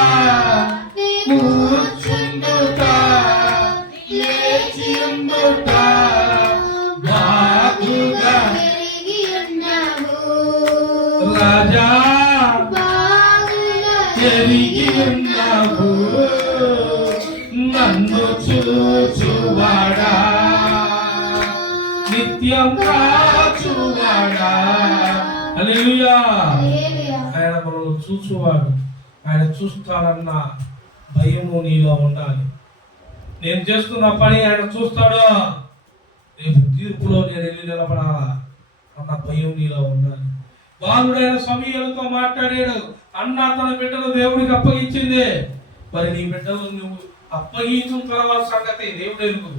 కూర్చుందుట, లేచియుందుట, బాగుగా రాజా ఎరిగి ఉన్నావు, నన్ను చూచువాడా నిత్యం కాచువాడా. హల్లెలూయా. ఆయన మనల్ని చూచువాడు, ఆయన చూస్తాడన్న భయము నీలో ఉండాలి. నేను చేస్తున్న పని ఆయన చూస్తాడు, రేపు తీర్పులో నేను వెళ్ళి నిలబడాలా అన్న భయం నీలో ఉండాలి. బాలుడైన సమూయేలుతో మాట్లాడాడు, అన్న తన బిడ్డలు దేవుడికి అప్పగించింది, మరి నీ బిడ్డలు నువ్వు అప్పగించిన తర్వాత సంగతి దేవుడు ఎరుగు.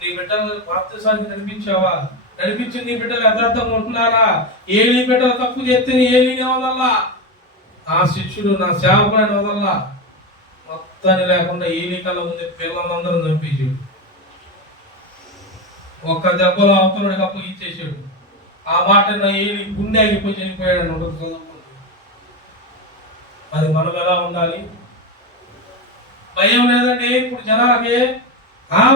నీ బిడ్డలు బాప్తిసానికి నడిపించావా? నడిపించి నీ బిడ్డలు యథార్థంగా ఉంటున్నారా? ఏలి బిడ్డలు తప్పు చేస్తే ఏలిని వదల్లా, ఆ శిష్యుడు నా సేవకుని వదల్లా. మొత్తాన్ని లేకుండా ఏలి కళ్ళ ముందు పిల్లలందరూ చంపేసాడు. ఒక్క దెబ్బలో అవతలడికి అప్పగించేసాడు. ఆ మాట ఏలి గుండె ఆగిపోయి చనిపోయాడు ఉంటుంది చదువుకుంది. అది మనం ఎలా ఉండాలి? భయం లేదండి ఇప్పుడు జనాలకి.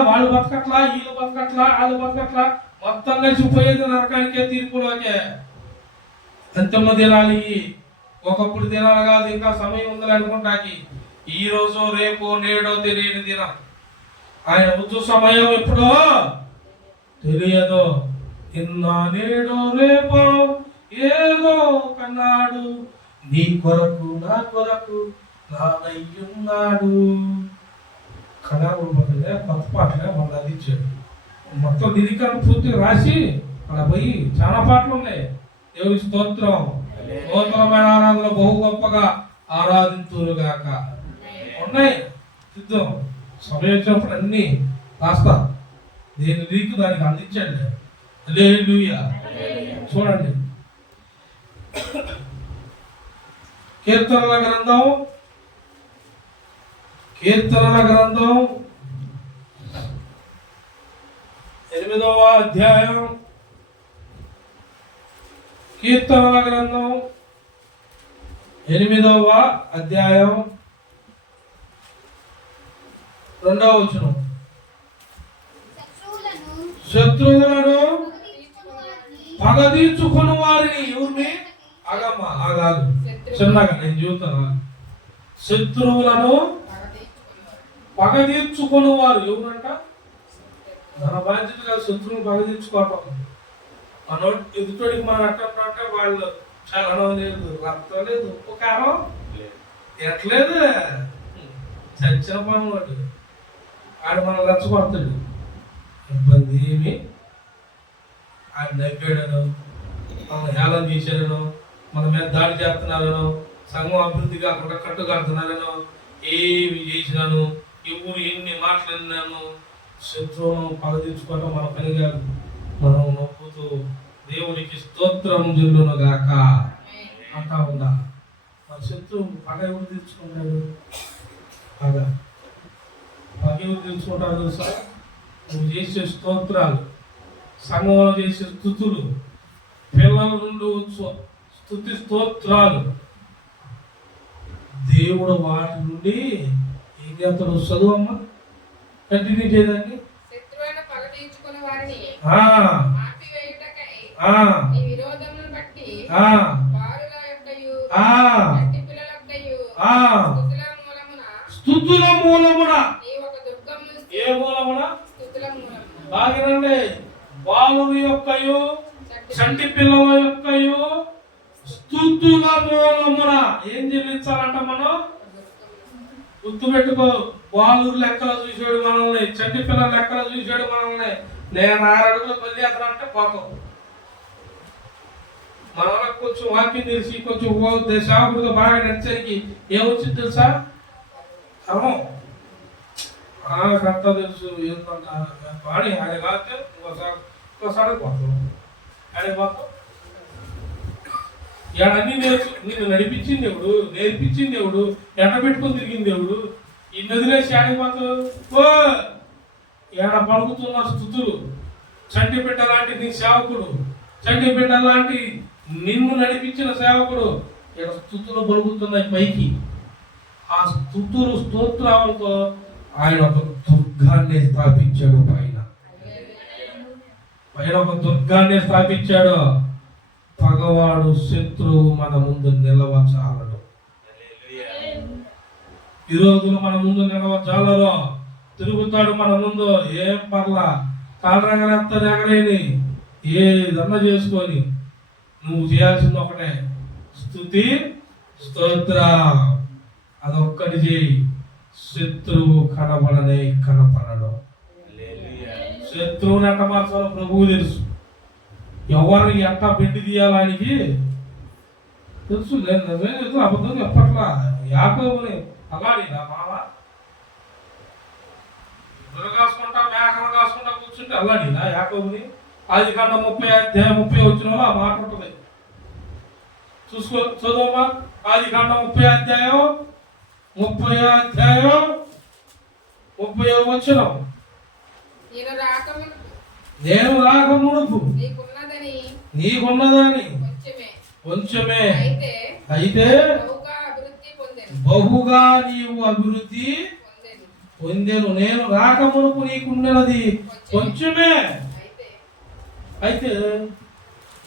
వాళ్ళు బతకట్లా, వీళ్ళు బతకట్లా, వాళ్ళు బతకట్లా, మొత్తం కలిసిపోయేది నరకానికే, తీర్పులోకే. అంతమ్మ దినాలి, ఒకప్పుడు దినాలు కాదు, ఇంకా సమయం ఉందని అనుకుంటాకి. ఈ రోజు రేపు నేడో తెలియని దినం. ఆయన ఉద్దు సమయం ఎప్పుడో తెలియదు. నిన్న నేడో రేపో ఏదో కన్నాడు, నీ కొరకు నా కొరకు నానయ్యున్నాడు. కళాలు కొత్త పాటలే మళ్ళీ అందించాడు. మొత్తం లిరికలు పూర్తి రాసి అలా పోయి చాలా పాటలు ఉన్నాయి. దేవుని స్తోత్రం. నూతనమైన ఆరాధన బహు గొప్పగా ఆరాధింతురుగాక ఉన్నాయి. సిద్ధం సమయం వచ్చినప్పుడు అన్ని రాస్తా. దేని లిరిక్ దానికి అందించండి. హల్లెలూయా. చూడండి, కీర్తనల గ్రంథం 8వ అధ్యాయం. కీర్తనల గ్రంథం 8వ అధ్యాయం 2వ వచనం, శత్రువులను పగ తీర్చుకుని వారిని. ఎవరిని? ఆగాదు చిన్నగా నేను చూస్తాను. శత్రువులను పగ తీర్చుకుని వారు ఎవరంట? మన బాధ్యత కాదు శత్రువులు పగ తీర్చుకోవటం. మనోడు ఎదుటోడికి మనం ఎట్లంటే వాళ్ళు చలనం లేదు, రక్తం లేదు, ఉప్పు కారం ఎట్లేదు, చచ్చిన పని వాడు. ఆడు మనం రెచ్చగొడతాడు, ఇబ్బంది ఏమి. ఆడు నవ్వాడను, మనం హేళన చేశాడను, మన మీద దాడి చేస్తున్నారను, సంఘం అభివృద్ధి కాకుండా కట్టుకడుతున్నారను, ఏమి చేసినాను, ఎవరు ఎన్ని మాట్లాడినాను, శత్రువును పగ తీర్చుకోవడం మన పని కాదు. మనం నొప్పుతూ దేవునికి స్తోత్రం జల్లును గాక అంటా ఉందా. మన శత్రువు పగ ఎవరు తీర్చుకుంటాడు? పగ ఎవరు తీర్చుకుంటారు తెలుసా? నువ్వు చేసే స్తోత్రాలు, సంఘంలో చేసే స్తుతులు, పిల్లల నుండి స్తుతి స్తోత్రాలు, దేవుడు వాటి నుండి ఏం చేస్తాడు? చదువు అమ్మ, కంటిన్యూ చేయదండి. స్తుతుల మూలమున. ఏ మూలమున? బాగానండి. బాలుని యొక్కయు చంటి పిల్లల యొక్కయు స్తుతుల మూలమున ఏం చెల్లించాలంట? మనం గుర్తుపెట్టుకో. బాలురు లెక్కలు చూసాడు మనల్ని, చంటి పిల్లల లెక్కలు చూసాడు మనల్ని. నేను 6 అడుగులు బలి అంటే పోతాం. మన వాళ్ళకి కొంచెం వాక్యం తెలిసి కొంచెం సేవకుడితో బాగా నడిచరికి ఏమొచ్చింది తెలుసా? అవును కర్త తెలుసు ఏంటంటే ఆయన కాస్తే ఇంకోసారి పోతాం. ఆయన పోతాం. ఏడన్నీ నేను నడిపించింది ఎవడు, నేర్పించింది ఎవడు, ఎండ పెట్టుకొని తిరిగింది ఎవడు? ఈ నదిలేసి ఆడిపోతావు. ఓ ఏడ పలుకుతున్న స్తుతులు, చంటి బిడ్డ లాంటి నీ సేవకుడు, చంటి బిడ్డ లాంటి నిన్ను నడిపించిన సేవకుడు ఇక్కడ స్తుతులు పలుకుతున్నాయి పైకి. ఆ స్తుతులు స్తోత్రాలతో ఆయన ఒక దుర్గాన్ని స్థాపించాడు. పైన ఒక దుర్గాన్ని స్థాపించాడు. పగవాడు శత్రువు మన ముందు నిలవచాలడు. ఈ రోజులు మన ముందు నిలవచాలలో తిరుగుతాడు. మన ముందు ఏం పర్లా, కాళ్ళెగరేంత ఎగరేని ఏదన్నా చేసుకొని నువ్వు చేయాల్సింది ఒకటే, స్తుతి స్తోత్ర. అదొక్కటి చేయి. శత్రువు కనపడడు. శత్రువుని ఎట్ట మార్చాలో ప్రభువు తెలుసు. ఎవరిని ఎట్ట బెండి తీయాలానికి తెలుసు. నేను నిజమే తెలుసు, అబద్ధం చెప్పట్లా. యాకోబుని అలాడి నా మామ గొర్రెలు కాసుకుంటా మేకలు కాసుకుంటా కూర్చుంటే అల్లాడి నా యాకోబుని. ఆదికాండం 30 ఆ మాట ఉంటుంది. చూసుకో, చదువమ్మా. ఆదికాండం 30 అధ్యాయం 30 నేను రాకమునుపు నీకున్నదని కొంచెమే అయితే బహుగా నీవు అభివృద్ధి పొందెను. నేను రాకమునుపు నీకున్నది కొంచెమే. అయితే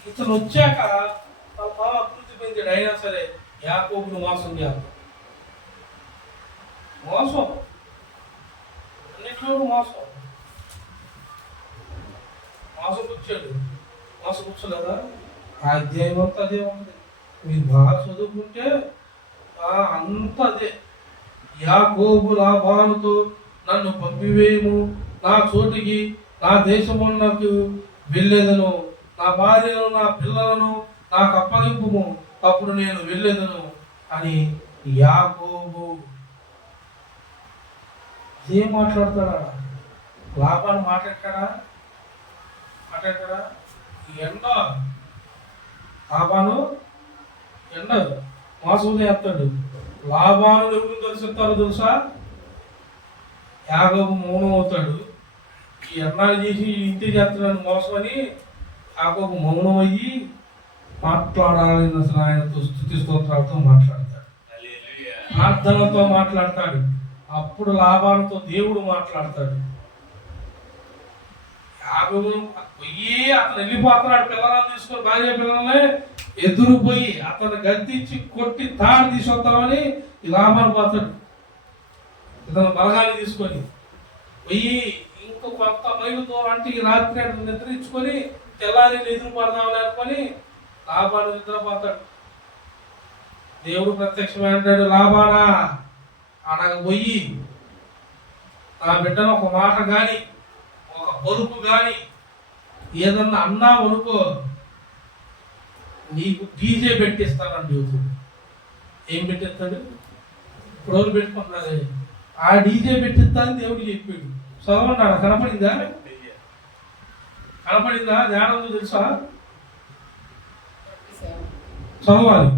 ఇతను వచ్చాక అభివృద్ధి పొందాడు. అయినా సరే యాకోబును మోసం చేస్తాడు. మోసం అన్నింటిలో మోసపుచ్చలేదా? ఆ అధ్యాయం అంతా అదే ఉంది. మీరు బాగా చదువుకుంటే అంత అదే. యాకోబు లాభాలతో నన్ను పంపివేయము, నా చోటికి నా దేశమునకు వెళ్ళేదను, నా భార్యను నా పిల్లలను నాకు అప్పగింపుము, అప్పుడు నేను వెళ్ళేదను అని యాకోబు ఏం మాట్లాడతాడా? లాభాన్ని మాట్లాడతాడా? ఈ ఎండ లాభాలు ఎండ మోసం చేస్తాడు. లాభాలు ఎవరు దర్శిస్తారో తెలుసా? యాకోబు మౌనం అవుతాడు. ఈ ఎన్నాళ్ళు చేసి ఇంటి చేస్తున్నాను మోసం అని యాకోబు మౌనం అయ్యి మాట్లాడాలని అసలు ఆయనతో స్తుతి స్తోత్రాలతో మాట్లాడతాడు, ప్రార్థనతో మాట్లాడతాడు. అప్పుడు లాభాలతో దేవుడు మాట్లాడతాడు. 50 పోయి అతను వెళ్ళిపోతున్నాడు, పిల్లలను తీసుకొని భార్య పిల్లలనే ఎదురు పోయి అతను గద్దించి కొట్టి తాడు తీసుకొస్తామని లాభాలు పోతాడు. ఇతను బలగాన్ని తీసుకొని పోయి ఇంకో కొంత మైలు దూరం అంటే ఈ రాత్రి అతను నిద్రించుకొని తెల్లారి ఎదురు పడదాం లేకపోని లాభాలు నిద్రపోతాడు. దేవుడు ప్రత్యక్షమైనాడు, లాభానా అనకపోయి నా బిడ్డను ఒక మాట కానీ ఒక పలుకు కానీ ఏదన్నా అన్నా వనుకో నీకు డీజే పెట్టిస్తానండి యూతుడు. ఏం పెట్టిస్తాడు? ఇప్పుడు పెట్టుకుంటున్నారే ఆ డీజే పెట్టిస్తానని దేవుడు చెప్పాడు. చదవన్నాడు, కనపడిందా? కనపడిందా? ధ్యానం తెలుసా? చదవాలి.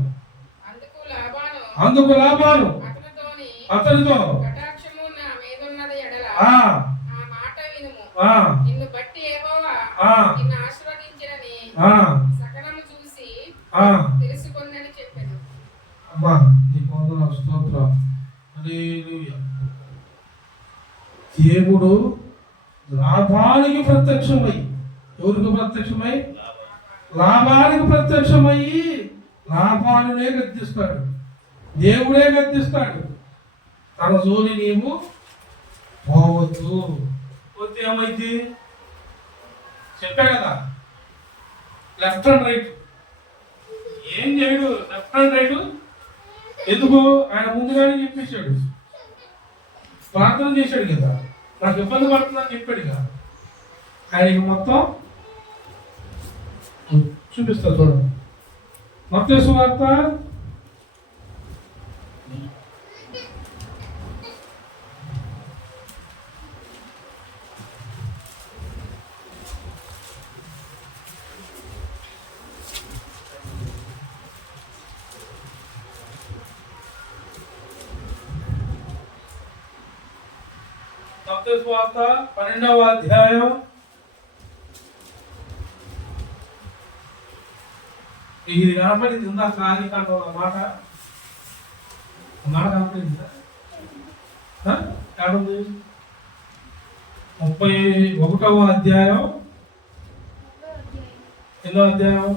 అందుకు లాభాలు అతనితో దేవుడు లాభానికి ప్రత్యక్షమై, ఎవరికి ప్రత్యక్షమై? లాభానికి ప్రత్యక్షమయ్యి లాభాలనే గద్దిస్తాడు. దేవుడే గద్దిస్తాడు, తన జోలి నీవు పోవద్దు. పోతే ఏమైంది చెప్పా కదా, లెఫ్ట్ అండ్ రైట్ ఏం చేయడు. లెఫ్ట్ అండ్ రైట్ ఎందుకు? ఆయన ముందుగానే చెప్పేశాడు, ప్రార్థన చేశాడు కదా, నాకు ఇబ్బంది పడుతుందని చెప్పాడు కదా. ఆయనకి మొత్తం చూపిస్తా చూడండి. మత్తయి సువార్త 12వ అధ్యాయం ఇది కనపడింది ఉందా? ఆదికాండంలో మాట కనపడిందా? 31వ అధ్యాయం ఎన్నో అధ్యాయం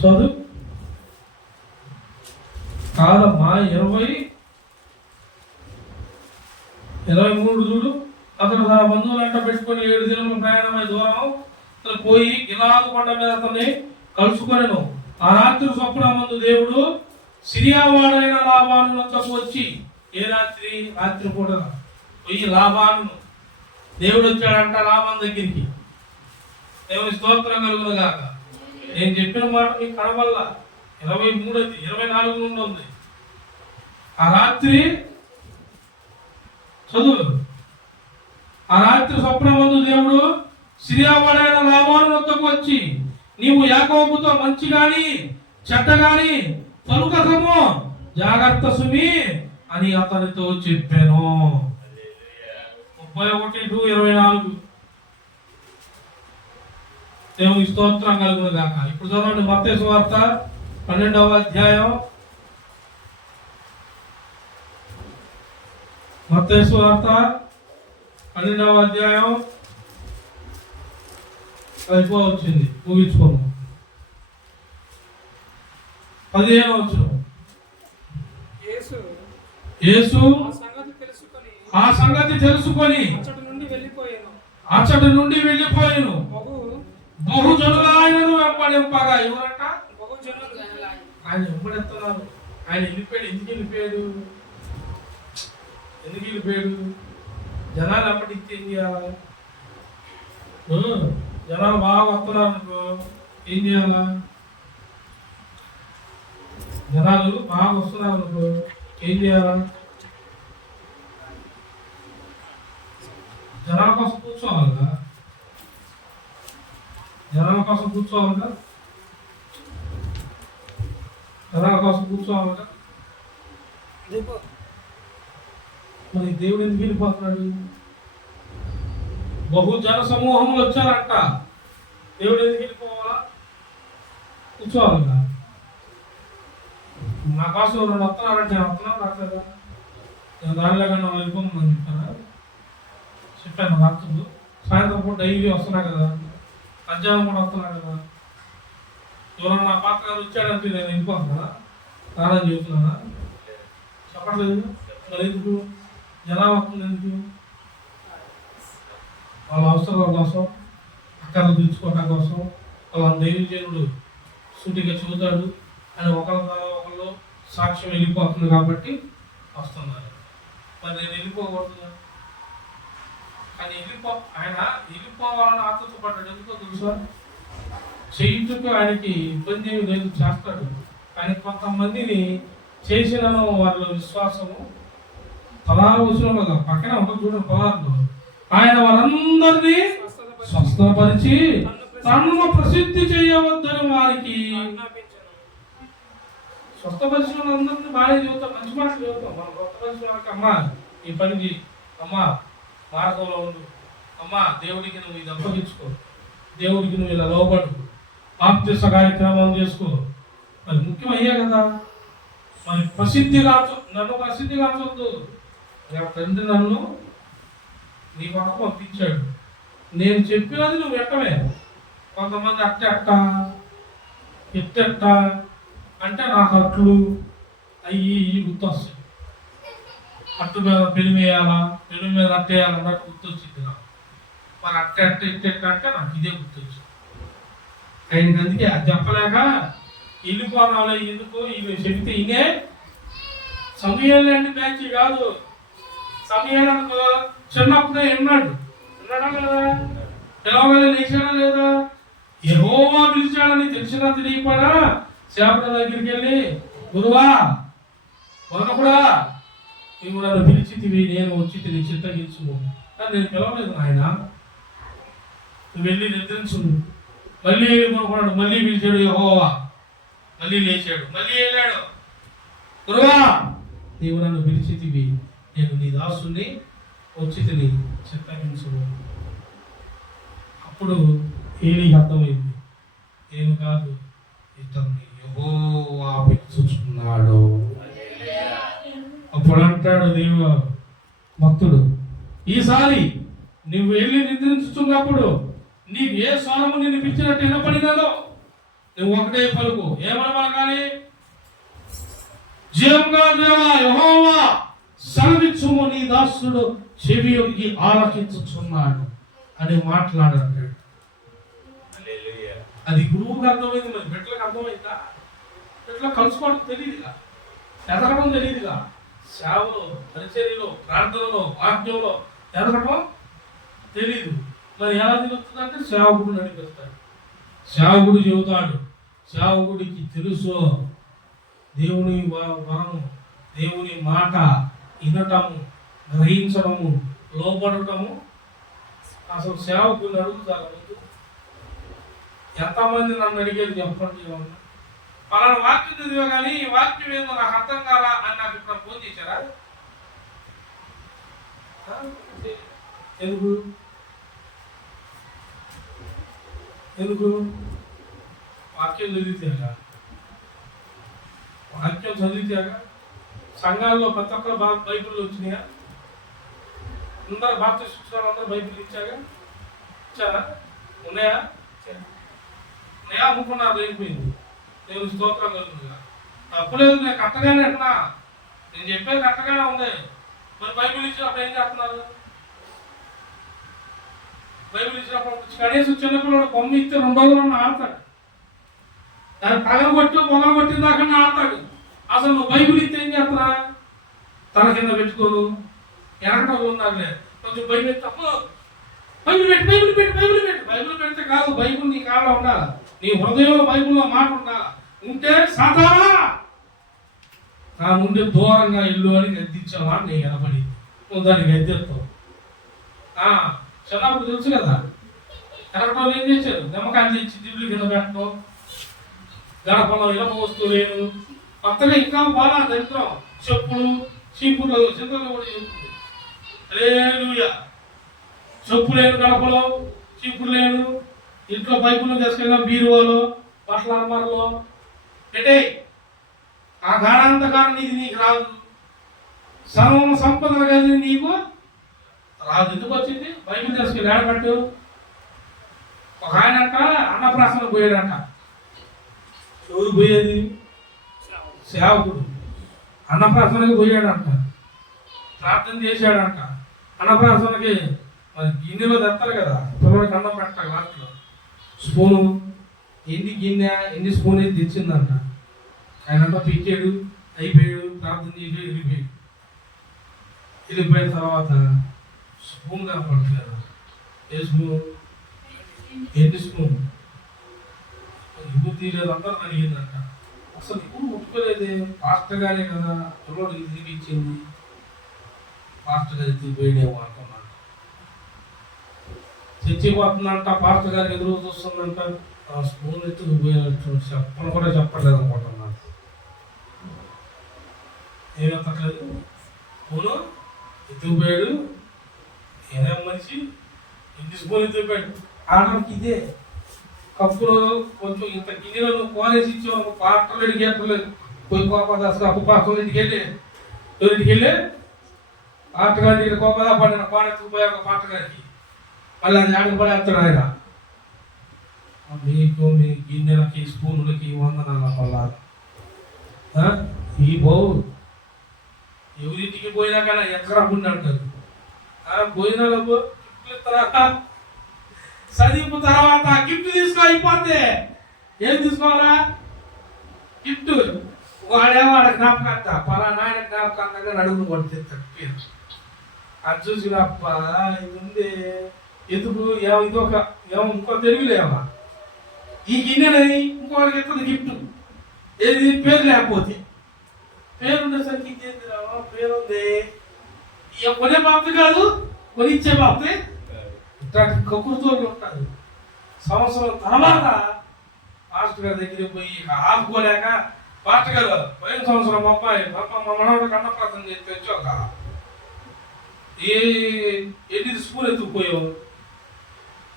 చదువు కాదమ్మా, 23 చూడు. అతను తన బంధువులు అంట పెట్టుకొని 7 దినములు ప్రయాణమై దూరం పోయి గిలాదు కొండ మీద అతన్ని కలుసుకొనెను. ఆ రాత్రి స్వప్నమందు దేవుడు సిరియా వాడైన లాబాను వద్దకు వచ్చి, ఏ రాత్రి? రాత్రి పూట పోయి లాబాను దేవుడు వచ్చాడంట లాబాను దగ్గరికి. దేవుని స్తోత్రం కలుగును గాక. నేను చెప్పిన మాట మీకు కనబల్లా. 23 24 నుండి ఉంది. ఆ రాత్రి చదువు. ఆ రాత్రి స్వప్నమందు దేవుడు సిరియా వాడైన లాబాను వద్దకు వచ్చి, నీవు యాకోబుతో మంచి గాని చెడ్డ గాని పలుకకము, జాగ్రత్త సుమి అని అతనితో చెప్పాను. 31:24 దేవుని స్తోత్రం కలుగును గాక. ఇప్పుడు చదవండి మత్తయి సువార్త 12వ అధ్యాయం. మత్తయి సువార్త 12వ అధ్యాయం అయిపోవచ్చింది, ముగించుకోము. 15వ వచనం. యేసు ఆ సంగతి తెలుసుకొని అచ్చటి నుండి వెళ్ళిపోయాను. బహుజనులాయనను వెంబడింపగా. ఎవరంట? ఆయన వెంబడిస్తున్నారు. ఆయన వెళ్ళిపోయాడు. ఎందుకు వెళ్ళిపోయాడు? జనాలు అప్పటికి ఏం చేయాలా? జనాలు బాగా వస్తున్నారు అనుకో, ఏం చేయాలా? జనాలు బాగా వస్తున్నారు అనుకో, ఏం చేయాలా? జనాల కోసం కూర్చోవాలిగా. జనాల కోసం కూర్చోవాలిగా. మరి దేవుడు ఎందుకు వెళ్ళిపోతున్నాడు? బహుజన సమూహంలో వచ్చారంట. దేవుడు ఎందుకు వెళ్ళిపోవాలా? కూర్చోవాలిగా. నా కోసం ఎవరు వస్తున్నారంటే వస్తున్నాను రాట్లేదా? దానిలో కానీ వాళ్ళు వెళ్ళిపోమని చెప్పాను రాత్రులు. సాయంత్రం పూట డైలీ వస్తున్నా కదా, మధ్యాహ్నం కూడా వస్తున్నా కదా. ఎవరన్నా నా పాత్ర గారు వచ్చాడంటే నేను వెళ్ళిపోతున్నా, స్నానం చేస్తున్నానా? చెప్పట్లేదు. మరి ఎందుకు జనాభా వస్తుంది? ఎందుకు? వాళ్ళ అవసరాల కోసం, అక్కర్లు తీర్చుకోవడం కోసం, వాళ్ళ దైవజనుడు సూటిగా చెబుతాడు అని ఒకళ్ళు సాక్ష్యం వెళ్ళిపోతుంది కాబట్టి వస్తున్నారు. మరి నేను వెళ్ళిపోకూడదు. కానీ ఆయన వెళ్ళిపోవాలని ఆతృతపడ్డాడు. ఎందుకో తెలుసా? చేయుటకు ఆయనకి ఇబ్బంది ఏమి లేదు, చేస్తాడు. కానీ కొంతమందిని చేసిన వాళ్ళ విశ్వాసము 16వ వచనంలో పక్కనే ఉంటుంది చూడండి, 16లో ఆయన వాళ్ళందరినీ స్వస్థపరిచి తనను ప్రసిద్ధి చేయవద్దని వారికి. స్వస్థపరిచిన వాళ్ళందరినీ బాగా చెబుతాం, మంచి మాటలు చెబుతాం. మనం స్వస్థపరిచిన వాళ్ళకి అమ్మా ఈ పనికి, అమ్మా మార్గంలో ఉండు, అమ్మా దేవుడికి నువ్వు ఇది అప్పగించుకో, దేవుడికి నువ్వు ఇలా లోబడు, బాప్తిస్మ కార్యక్రమం చేసుకో. మరి ముఖ్యం అయ్యే కదా. మరి నన్ను ప్రసిద్ధి కాచొద్దు. తండ్రి నన్ను నీ పక్క పంపించాడు, నేను చెప్పినది నువ్వు ఎక్కవే. కొంతమంది ఎట్టెట్ట అంటే నాకు అట్లు అయ్యి గుర్తొస్తాయి. అట్టు మీద పెళ్లి వేయాలా, పెళ్లి మీద అట్టేయాలన్నట్టు గుర్తొచ్చింది నాకు. మరి ఇట్టెట్ట అంటే నాకు ఇదే గుర్తొచ్చింది. ఆయనకి అందుకే అది చెప్పలేక వెళ్ళిపోవాలి. ఎందుకు ఇవి చెబితే ఇదే సమయాలంటే బ్యాచ్ కాదు. సమయాలకు చిన్నప్పుడే విన్నాడా లేదా? పిలవగానే లేచాడా లేదా? యెహోవా పిలిచాడని తెలిసినా తెలియకపోయినా సేవకుల దగ్గరికి వెళ్ళి, గురువా మొదటప్పుడా నువ్వు నన్ను పిలిచితివి, నేను వచ్చి నీ చిత్తగించు. నేను పిలవలేదు ఆయన, నువ్వు వెళ్ళి నిద్రించు. మళ్ళీ వెళ్ళిపోకున్నాడు, మళ్ళీ పిలిచాడు యెహోవా, మళ్ళీ లేచాడు, మళ్ళీ వెళ్ళాడు. గురువా నీవు నన్ను పిలిచితివి, నేను నీ దాసుని వచ్చి నీ చిత్తగించు. అప్పుడు ఏలికి అర్థమైంది, నేను కాదు ఇతన్ని యెహోవా పిలుచుచున్నాడు. అప్పుడు అంటాడు దేవ భక్తుడు, ఈసారి నువ్వు వెళ్ళి నిద్రించుతున్నప్పుడు నీకు ఏ స్వరము నిన్ను పిలిచినట్టు వినపడినదో నువ్వు ఒకటే పలుకు. ఏమని పలకాలి? జీవంగా దేవా యెహోవా సెలవిచ్చుము, నీ దాసుడు చెవి యొగ్గి ఆలకించుచున్నాడు అని మాట్లాడాడు. అది గురువుకి అర్థమైంది, మరి బిడ్డలకు అర్థమైందా? బిడ్డలో కలుసుకోవడం తెలియదుగా, ఎదగడం తెలియదుగా. సేవలో, పరిచర్యలో, ప్రార్థనలో, వాక్యంలో ఎదగడం తెలీదు. మరి ఎలా తెలుస్తుందంటే సేవకుడు నడిపిస్తాడు, సేవకుడు చెబుతాడు. సేవకుడికి తెలుసు దేవుని వరము, దేవుని మాట వినటము, గ్రహించడము, లోపడటము. అసలు సేవకుని అడుగుతారు, ఎంతమంది నన్ను అడిగేది చెప్పండి, పలానా వాక్యం చదివా కానీ ఈ వాక్యం ఏదో నాకు అర్థం కాలా అని నాకు ఇప్పుడు ఫోన్ చేశారా? ఎందుకు ఎందుకు వాక్యం చదివితేగా, వాక్యం చదివితేగా. సంఘాల్లో ప్రతి ఒక్కరు బైబిల్ వచ్చినాయా? అందరూ బాప్తిస్మ అందరూ బైబిల్ ఇచ్చాగా? ఇచ్చారా? ఉన్నాయా? ఉన్నాయా? అమ్ముకున్నారు, అయిపోయింది. దేవుని స్తోత్రం కలుగుతుందిగా. తప్పులేదు, నేను కరెక్ట్గానే అంటున్నా, నేను చెప్పేది కరెక్ట్గానే ఉంది. మరి బైబిల్ ఇచ్చినప్పుడు ఏం చేస్తున్నారు? బైబిల్ ఇచ్చినప్పుడు కనీసం చిన్నపిల్లడు బొమ్మ ఇస్తే 2 రోజులు ఆడతాడు, దాన్ని పొగలు కొట్టిన దాకా ఆడతాడు. అసలు నువ్వు బైబిల్ ఇస్తే ఏం చేస్తున్నా? తల కింద పెట్టుకోను, ఎనకటోళ్ళు ఉన్నారులే, కొంచెం బైబిల్ తప్పు, బైబిల్ పెడితే కాదు. బైబిల్ నీ కాళ్ళ ఉండాలి, నీ హృదయంలో బైబిల్లో మాట ఉండాలి. ఉంటే సాతానా నా నుండి దూరంగా ఇల్లు అని గద్దించావా? నీ కనపడి నువ్వు దాన్ని గద్దెత్తావు. చిన్నప్పుడు తెలుసు కదా, ఎనకటోళ్ళు ఏం చేశారు? నిమ్మకాయలు తెచ్చి దిగులు కింద పెట్టడం, గడపలో ఇలప వస్తువు లేదు. కొత్తగా ఇంకా బాగా దరిద్రం, చెప్పులు చీపులు చింతలు కూడా చెప్పులు. హల్లెలూయా. చెప్పు లేను గడపలో, చీపులు లేను, ఇంట్లో పైపులు తీసుకెళ్ళాం, బీరువాలో, బట్టల అర్మార్లో పెట్టే. ఆ గాఢాంతకారం నీకు రాదు. సర్వము సంపదలు కలిగి నీకు రాదు. ఎందుకు వచ్చింది? బైబిల్ తీసుకెళ్ళి ఏడబట్టు. ఒక ఆయనంట అన్నప్రాసన పోయాడంట. ఎవరు పోయేది? సేవకుడు అన్నప్రాసనకి పోయాడంట. ప్రార్థన చేశాడంట. అన్నప్రాసనకి మరి గిన్నెలో తెస్తారు కదా, పిల్లలకి అన్నం పెట్టాలి. లాస్ట్లో స్పూను ఎన్ని స్పూన్ అయితే తెచ్చిందంట. ఆయనంతా పిచ్చాడు, అయిపోయాడు, ప్రార్థన చేసాడు, వెళ్ళిపోయిన తర్వాత స్పూన్ కనపడట్లేదు. ఏ స్పూన్? ఎన్ని స్పూన్? ఇప్పుడు తీయలేదు. అందరూ అడిగిందంట. అసలు ఇప్పుడు ముట్టుకోలేదే, పాస్టర్ గారే కదా పిల్లడికి తిరిగి ఇచ్చింది. పాస్టర్ గారి తిరిగిపోయాడేమో అనుకున్నాడు. చచ్చిపోతుందంట, పాస్టర్ గారికి ఎదురు చూస్తుందంట. ఆ స్పూన్ ఎత్తుకు పోయినట్టు చెప్పను కూడా చెప్పట్లేదు అనుకుంటున్నాను. ఏమెత్తట్లేదు, స్పూను ఎత్తుకుపోయాడు. ఏదేం మనిషి ఎన్ని స్పూన్ ఎత్తుకుపోయాడు. ఆడడానికి ఇదే కప్పులో కొంచెం ఇంత గిన్నెలో నువ్వు కోనేసి ఇచ్చావు. పాటలు గేటలేదు పోయి కోపదాసు అప్పు పాటలు ఇంటికి వెళ్ళి ఎవరింటికి వెళ్ళి పాటగాడి కోపదా పడిన కోనెత్తుకుపోయా ఒక పాటగారికి. మళ్ళీ అది ఆడికి పడేస్తాడు ఆయన. మీకు మీ గిన్నెలకి స్పూన్లకి వందనాల వల్ల ఈ బౌ ఎవరింటికి పోయినా కానీ ఎక్కడ ఉండి అంటారు. పోయినా చదివు తర్వాత గిఫ్ట్ తీసుకో అయిపోతే ఏం తీసుకోవాలా? గిఫ్ట్. వాడేమో వాడ జ్ఞాపకంత పలానా ఆయన జ్ఞాపకంగా అడుగును కొడితే పేరు అది చూసినప్ప ఇది ఉంది. ఎందుకు ఇది ఒక ఇంకో తెలుగులేమా ఈ గిన్నెని ఇంకోటికి ఎత్తది గిఫ్ట్. ఏది? పేరు లేకపోతే. పేరు ఉండేసరికి ఇంకేంది రావా? పేరు ఉంది. కొనే బాబు కాదు, కొనిచ్చే బాబే. ఇట్లాంటి కక్కుర్తోళ్ళు ఉంటారు. సంవత్సరం తర్వాత పాస్టర్ గారి దగ్గరికి పోయి ఆపుకోలేక, పాస్టర్ గారు పోయిన సంవత్సరం మా మనవాడికి అన్నప్రాసన చేసి తెచ్చాక ఎన్ని స్కూల్ ఎత్తుకుపోయావు?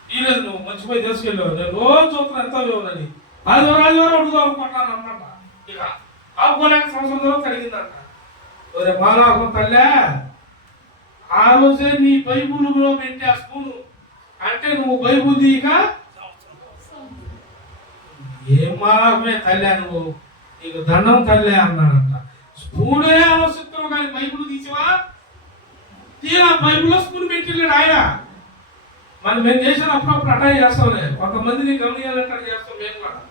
ఈలేదు, నువ్వు మంచిపోయి తీసుకెళ్ళావు. నేను రోజు చూస్తున్నా ఎంత లేవునని. ఆదివారం అడుగుదాం అనుకుంటాను అన్నమాట. ఇక ఆపుకోలేక సంవత్సరం తర్వాత కలిగిందంట. మానవ తల్లే, ఆ రోజే నీ బైబుల్లో పెట్టే ఆ స్పూను అంటే నువ్వు బైబుల్ తీయక ఏం మానవమే తల్లే, నువ్వు నీకు దండం తల్లే అన్నాడంట. స్పూనే ఆలోచిస్తున్నావు కానీ బైబుల్ తీసివా? తీరా బైబుల్లో స్పూన్ పెట్టిల్లాడు ఆయన. మేము చేసిన అప్పుడప్పుడు అటాక్ చేస్తాంలే, కొంతమందిని గమనియాలంటే చేస్తాం. మేము కూడా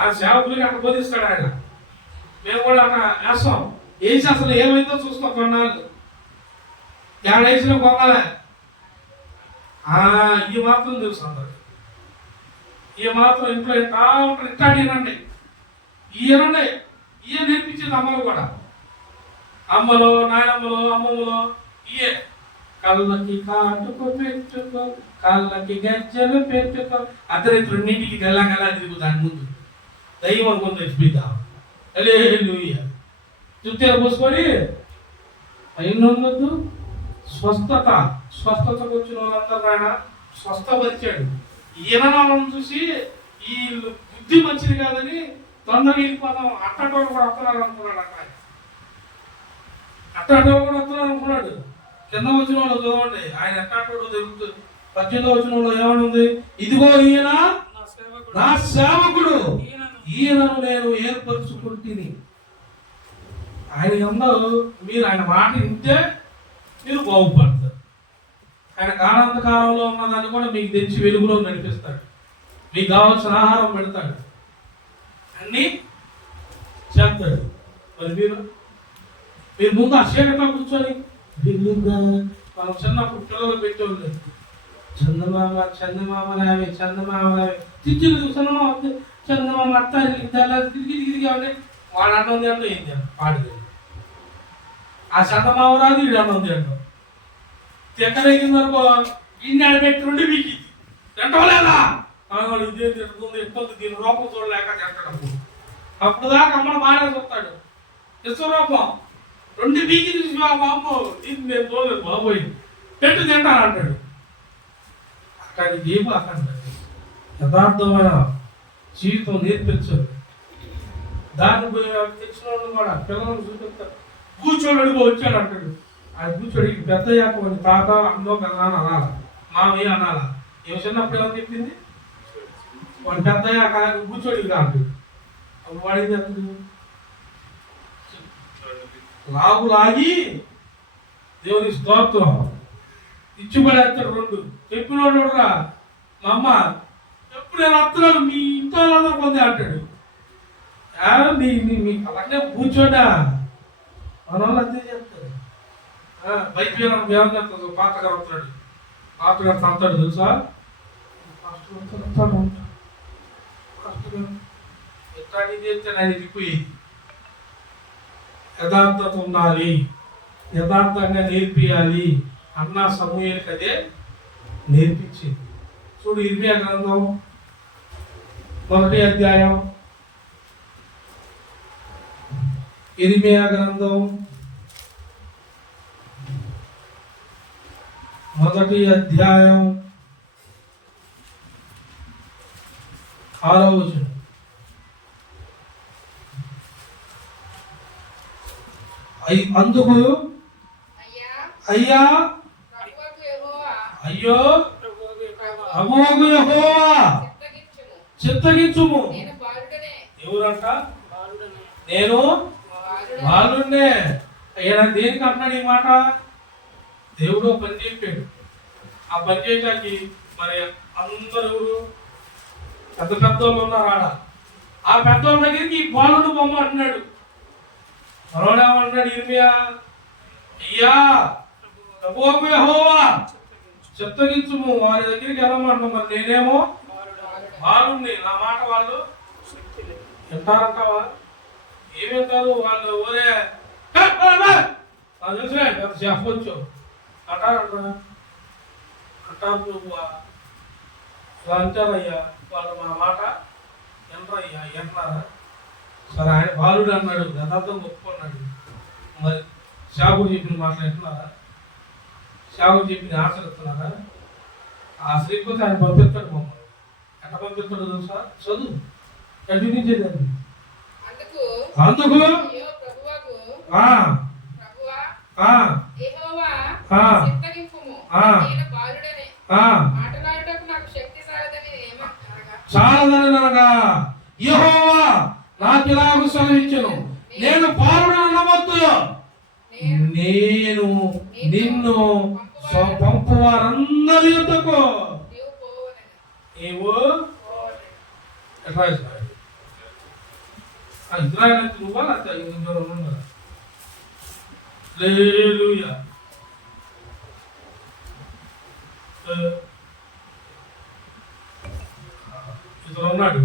ఆ సేవకులకి అక్కడ బోధిస్తాడు ఆయన. మేము కూడా అక్కడ వేస్తాం. వేసి అసలు ఏమైందో చూస్తాం. కొన్నాళ్ళు ఏడేసిన కొనాలే. ఈ మాత్రం తెలుసు అందరు. ఈ మాత్రం ఇంట్లో ఉంటారు. ఇట్టాడేనండి ఈయనండి. ఈయన నేర్పించింది అమ్మలు కూడా. అమ్మలో, నాయనమ్మలో, అమ్మమ్మలో ఇయే. కళ్ళకి కాటుకు పెట్టుకో, కళ్ళకి గజ్జలు పెట్టుకో. అర్ధరైతు రెండింటికి గల్లా తిరుగు. దాని ముందు దయ్యం ముందు తెచ్చిద్దాం. చుట్టూ పోసుకొని పైన ఉండొద్దు. స్వస్థతకు వచ్చిన వాళ్ళందరూ ఆయన స్వస్థపరిచాడు. ఈయన చూసి ఈ బుద్ధి మంచిది కాదని తొందరగా వెళ్ళిపోతాం. అట్టటోడు కూడా వస్తున్నారు అనుకున్నాడు. అట్టటోడు కూడా వస్తున్నారు అనుకున్నాడు. కింద వచ్చిన వాళ్ళు చదవండి. ఆయన ఎట్టటోడు తెలుగుతుంది. 18వ వచనంలో ఏమనుంది? ఇదిగో ఈయన నా సేవకుడు, ఈయనను నేను ఏర్పరచుకుంటుని. ఆయన అందరూ మీరు ఆయన మాట వింటే మీరు బాగుపడతారు. ఆయన కాలాంతకాలంలో ఉన్నదాన్ని కూడా మీకు తెచ్చి వెలుగులో నడిపిస్తాడు. మీకు కావాల్సిన ఆహారం పెడతాడు, అన్నీ చేస్తాడు. మరి మీరు ముందు ఆ చీకట్లో కూర్చొని బిల్లుగా మనం చిన్నప్పుడు పిల్లలు పెట్టేవాళ్ళు. చందమామలావే తిరిగి చందమామ అత్తారి తిరిగి అవన్నీ వాడు అన్నం తింటూ ఏం చేయాలి పాడలేదు. ఆ చందమామ రాదు, ఈడు అన్నం తింటాం. తెక్కదగిందనుకో ఇన్ని ఆడబెట్టి 2 వీకి తింటలేదా? ఇదే తింటుంది ఎప్పుడు దీని రూపం చూడలేక తింటడం. అప్పుడు దాకా అమ్మను బాగా చూస్తాడు. విశ్వరూపం 2 వీకి తీసి బాబు దీన్ని నేను చూడలేదు బాబోయి పెట్టు తింటాను అంటాడు. అక్కడ ఏమో అక్కడ యథార్థమైన జీవితం నేర్పించదు. దాన్ని తెచ్చిన వాళ్ళు కూడా పిల్లలను చూపిస్తారు. కూర్చోడు వచ్చాడు అంటాడు. అది కూర్చోడు పెద్దయ్యాక వాడి తాత అన్నో పెద్ద అనాల, మామయ్య అనాల. ఏమి చిన్నప్పుడు ఏమని చెప్పింది? వాడు పెద్దయ్యాక కూర్చోడు కాదు. అప్పుడు వాడేది అప్పుడు లాగి దేవుని స్తోత్రం ఇచ్చిపడేస్తాడు. రెండు చెప్పినోడు రా మా అమ్మ ఎప్పుడు నేను వస్తున్నాను మీ ఇంట్లో వాళ్ళందరూ పొందే అంటాడు. మీ అలాగే కూర్చోడా మన వాళ్ళు అంతే చేస్తారు. బయట ఏమని చెప్తాడు? పాతగారు వస్తున్నాడు, పాతగారు తంతాడు తెలుసా? ఎట్లాంటి చేస్తే ఆయన ఇరిపోయి యథార్థత ఉండాలి, యథార్థంగా నేర్పియాలి అన్న సమూహేలకు అదే నేర్పించింది. చూడు ఇర్మియా గ్రంథం 1వ అధ్యాయం, ఇర్మియా గ్రంథం 1వ అధ్యాయం 6వ వచనం. అందుకు అయ్యా అయ్యో ప్రభువగు యెహోవా చిత్తగించుము. ఎవరంట? నేను బాలున్నే. అయ్యా దేనికి అంటున్నాడు ఈ మాట? దేవుడు పని చెప్పాడు. ఆ పని చేయడానికి మరి అందరూ ఎవరు? పెద్ద పెద్దోళ్ళు ఉన్నారు ఆడ. ఆ పెద్దోళ్ళ దగ్గరికి ఈ బాలుడు బొమ్మ అంటున్నాడు. మనోడేమంటున్నాడు ఇర్మియా? అయ్యా ప్రభువగు యెహోవా చిత్తగించుము, వారి దగ్గరికి వెళ్ళమంటున్నాం. మరి నేనేమో బాలుండి, నా మాట వాళ్ళు వింటారంటావా? ఏమి వింటారు వాళ్ళు? ఓరే నాకు తెలుసులే పెద్ద చెప్పొచ్చు అంటారంటారా? అంటారు ఇలా అంటారయ్యా వాళ్ళు మా మాట వినరయ్యా. వింటున్నారా? సరే ఆయన బాలుడు అన్నాడు, యథార్థం ఒప్పుకున్నాడు. మరి శావుడు చెప్పిన మాట్లాడుతున్నారా? శావుడు చెప్పిన ఆచరిస్తున్నారా? ఆశ్రయిపోతే ఆయన పంపిస్తాడు మమ్మల్ని. ఎట్లా పంపిస్తాడు తెలుసా? చదువు కంటిన్యూచేదండి. అందుకు చాలదని అనగా యెహోవా నాకు ఇలాగ సెలవిచ్చెను, నేను బాలుడను నమ్మొద్దు, నేను నిన్ను పంపు వారందరి యొద్దకు నీవు ఇజ్రాయేల్ నువ్వా ఉన్నా. హల్లెలూయా. ఇతను ఉన్నాడు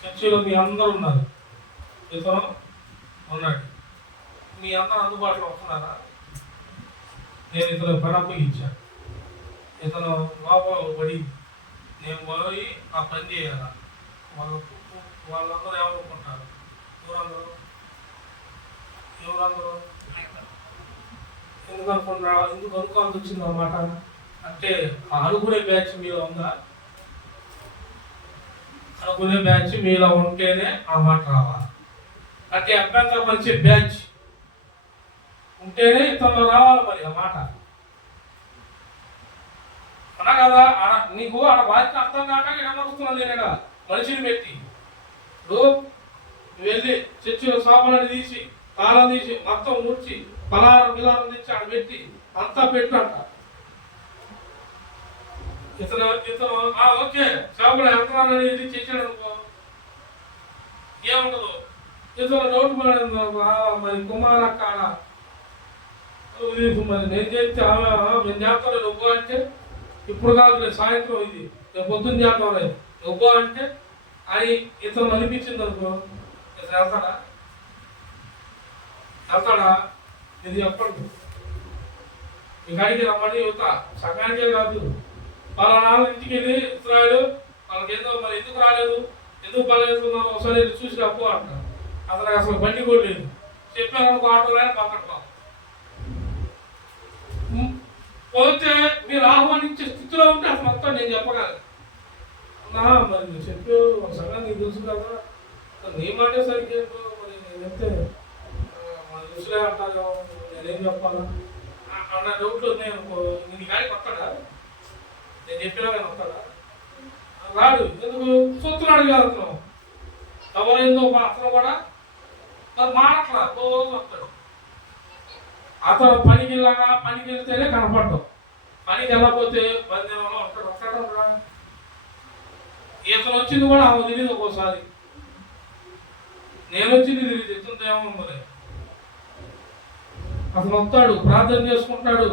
చర్చిలో, మీ అందరూ ఉన్నారు. ఇతను ఉన్నాడు, మీ అందరూ అందుబాటులో వస్తున్నారా? నేను ఇతను పని అప్పగించాను. ఇతను లోపల పడి నేను పోయి ఆ పని చేయాలా? వాళ్ళందరూ ఏమనుకుంటారు? ఎవరందరూ ఎందుకు అనుకుంటున్నా? ఎందుకు అనుకోవాల్సి వచ్చింది అన్నమాట. అంటే అనుకునే బ్యాచ్ మీలో ఉందా? అనుకునే బ్యాచ్ మీలో ఉంటేనే ఆ మాట రావాలి. అంటే అభ్యంతరపరిచే బ్యాచ్ ఉంటేనే ఇతరులు రావాలి మరి ఆ మాట. అన్నా కదా, నీకు ఆడ వాక్యం అర్థం కాక ఏమనుకున్నాను నేను మనిషిని పెట్టి. ఇప్పుడు నువ్వు వెళ్ళి చర్చిలో సోపలని తీసి తాళం తీసి మొత్తం ఊడ్చి పలారం గిలారం తెచ్చి ఆడ పెట్టి అంతా పెట్టు అంట. ఇతను ఓకే సోపలు ఎంతనాలని ఇది చేసాడు అనుకో, ఏముండదు. ఇతను నోటు పడింది మరి కుమారక్క మరి నేను చేస్తే నేను చేస్తాను నువ్వు అంటే, ఇప్పుడు కాదు రేపు సాయంత్రం, ఇది రేపు పొద్దున్న చేద్దాం రేపు నువ్వు అంటే అని ఇతను అనిపించింది అనుకో, ఇతను వెళ్తాడా? ఇది చెప్పండి. మీకు అడిగి రమ్మని యువత సంఘానికే కాదు, పలానా ఇంటికి వెళ్ళి ఇస్రాయేలు వాళ్ళకి ఏదో మరి ఎందుకు రాలేదు, ఎందుకు పర్లేదున్నావు ఒకసారి చూసి రప్పు అంటారు. అతనికి అసలు బండి కూడా లేదు. చెప్పాను అనుకో ఆటోలైనా పక్కడతాం. పోతే మీరు ఆహ్వానించే స్థితిలో ఉంటే అసలు మొత్తం నేను చెప్పగలను. మరి నువ్వు చెప్పావు ఒక సంగతి నీకు తెలుసు కదా, నీ మాటే సరిగ్గా మరి నేనైతే మన చూసలే అంటాను, నేనేం చెప్పాలా అన్న డౌట్లు ఉన్నాయి అనుకో. నీ కానీ వస్తాడా? నేను చెప్పినా కానీ వస్తాడా? రాడు. ఎందుకు? చూస్తున్నాడు వెళ్తున్నాం ఎవరైందో అతను కూడా మరి మాట్లా రోజు వస్తాడు. అతను పనికి వెళ్తేనే కనపడ్డాం, పనికి వెళ్ళకపోతే బంధంలో ఉంటాడు. వస్తాడు. ఇతను వచ్చింది కూడా ఆమె తెలియదు. ఒక్కోసారి నేను వచ్చింది తెలియదు, ఇతను ఏమో మరి. అతను వస్తాడు, ప్రార్థన చేసుకుంటాడు,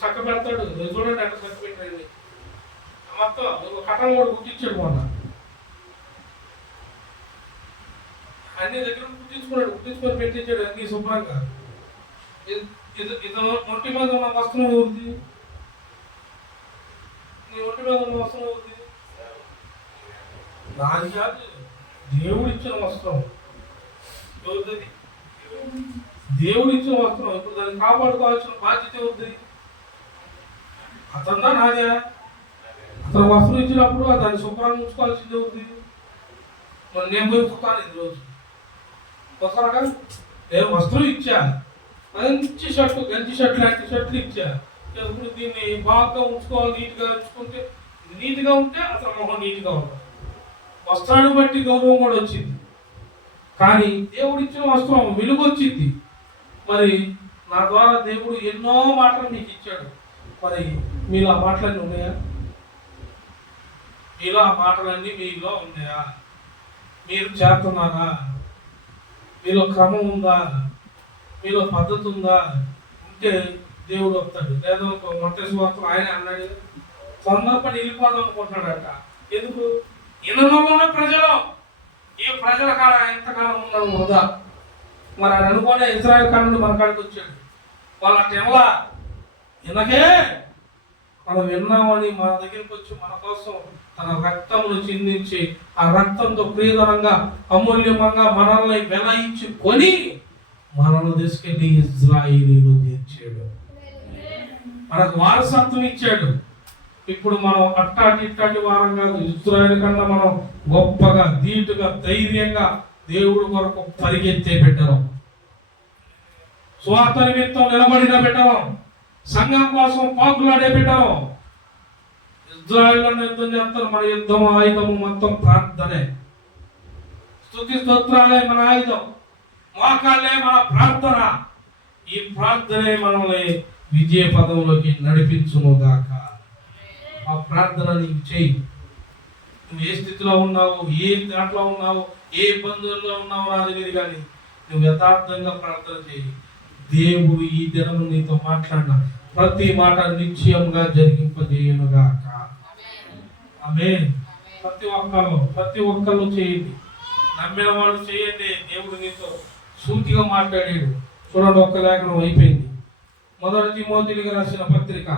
చక్క పెడతాడు. చూడండి అంటే చక్క పెట్టండి మొత్తం కట్టలు కూడా గుర్తించాడు. మొన్న అన్ని దగ్గర గుర్తించుకొని పెట్టించాడు అన్ని శుభ్రంగా. ఇతను ఒంటి మీద ఉన్న వస్త్రం ఎవరిది? నీ ఒంటి మీద ఉన్న వస్త్రం ఎవరిది? నాది కాదు, దేవుడు ఇచ్చిన వస్త్రం. ఎవరిది? దేవుడు ఇచ్చిన వస్త్రం. ఇప్పుడు దాన్ని కాపాడుకోవాల్సిన బాధ్యత ఎవరిది? అతనిదా నాదే? అతను వస్త్రం ఇచ్చినప్పుడు దాన్ని శుభ్రంగా ఉంచుకోవాల్సింది ఎవరిది? మరి నేను పోయి ఉతుకుతాను ఇది రోజు వస్తారా? నేను వస్త్రం ఇచ్చా, మంచి షర్టు, గంజి షర్ట్ లాంటి షర్ట్లు ఇచ్చా. ఇప్పుడు దీన్ని బాగా ఉంచుకోవాలి, నీట్గా ఉంచుకుంటే, నీట్గా ఉంటే అతను మొహం నీట్గా ఉంటుంది. వస్త్రాన్ని బట్టి గౌరవం కూడా వచ్చింది. కానీ దేవుడు ఇచ్చిన వస్త్రం వెలుగు వచ్చింది. మరి నా ద్వారా దేవుడు ఎన్నో మాటలు మీకు ఇచ్చాడు. మరి మీలో ఆ మాటలన్నీ ఉన్నాయా? మీలో ఆ మాటలన్నీ మీలో ఉన్నాయా? మీరు చేస్తున్నారా? మీలో క్రమం ఉందా? మీలో పద్ధతి ఉందా? ఉంటే దేవుడు వస్తాడు. లేదా మత్తయి సువార్తలో ఆయన అన్నాడు, తొందరపడి వెళ్ళిపోదాం అనుకుంటున్నాడట. ఎందుకు? ఇన్నోనే ప్రజలు, ఈ ప్రజల కాడ ఎంతకాలం ఉన్నాడు వృధా. మరి ఆయన అనుకునే ఇజ్రాయెల్ కాడ నుండి మన కాడికి వచ్చాడు. వాళ్ళ టెమలా ఇనకే మనం విన్నామని మన దగ్గరికి వచ్చి మన కోసం తన రక్తమును చిందించి ఆ రక్తంతో ప్రియధనంగా అమూల్యమంగా మనల్ని వెలయించి కొని మనల్ని తీసుకెళ్ళి ఇజ్రాయిలీలో తీర్చాడు. మనకు వారసత్వం ఇచ్చాడు. ఇప్పుడు మనం అట్టాటి ఇట్టాటి వారం కాదు. ఇజ్రాయిల్ కన్నా మనం గొప్పగా, ధీటుగా, ధైర్యంగా దేవుడు కొరకు పరిగెత్తే పెట్టడం, స్వార్థ నిమిత్తం నిలబడిన పెట్టడం, సంఘం కోసం పాకులాడే పెట్టడం. ఇజ్రాయిల్ యుద్ధం చేస్తారు. మన యుద్ధం ఆయుధము మొత్తం ప్రార్థనే. స్తుతి స్తోత్రాలే మన ఆయుధం, మోకాళ్ళే మన ప్రార్థన. ఈ ప్రార్థనే మనల్ని విజయ పదంలోకి నడిపించునుగాక. ఆ ప్రార్థన నీకు చెయ్యి. నువ్వు ఏ స్థితిలో ఉన్నావు, ఏ దాంట్లో ఉన్నావు, ఏ ఇబ్బందుల్లో ఉన్నావు నాది లేదు, కానీ నువ్వు యథార్థంగా ప్రార్థన చేయి. దేవుడు ఈ దినము నీతో మాట్లాడిన ప్రతి మాట నిశ్చయంగా జరిగింపజేయునుగాక. ఆమేన్. ప్రతి ఒక్కరు చేయండి, నమ్మిన వాళ్ళు చేయండి. దేవుడు నీతో సూటిగా మాట్లాడాడు. చూడండి, ఒక్క లేఖనం అయిపోయింది. మొదటి తిమోతికి రాసిన పత్రిక,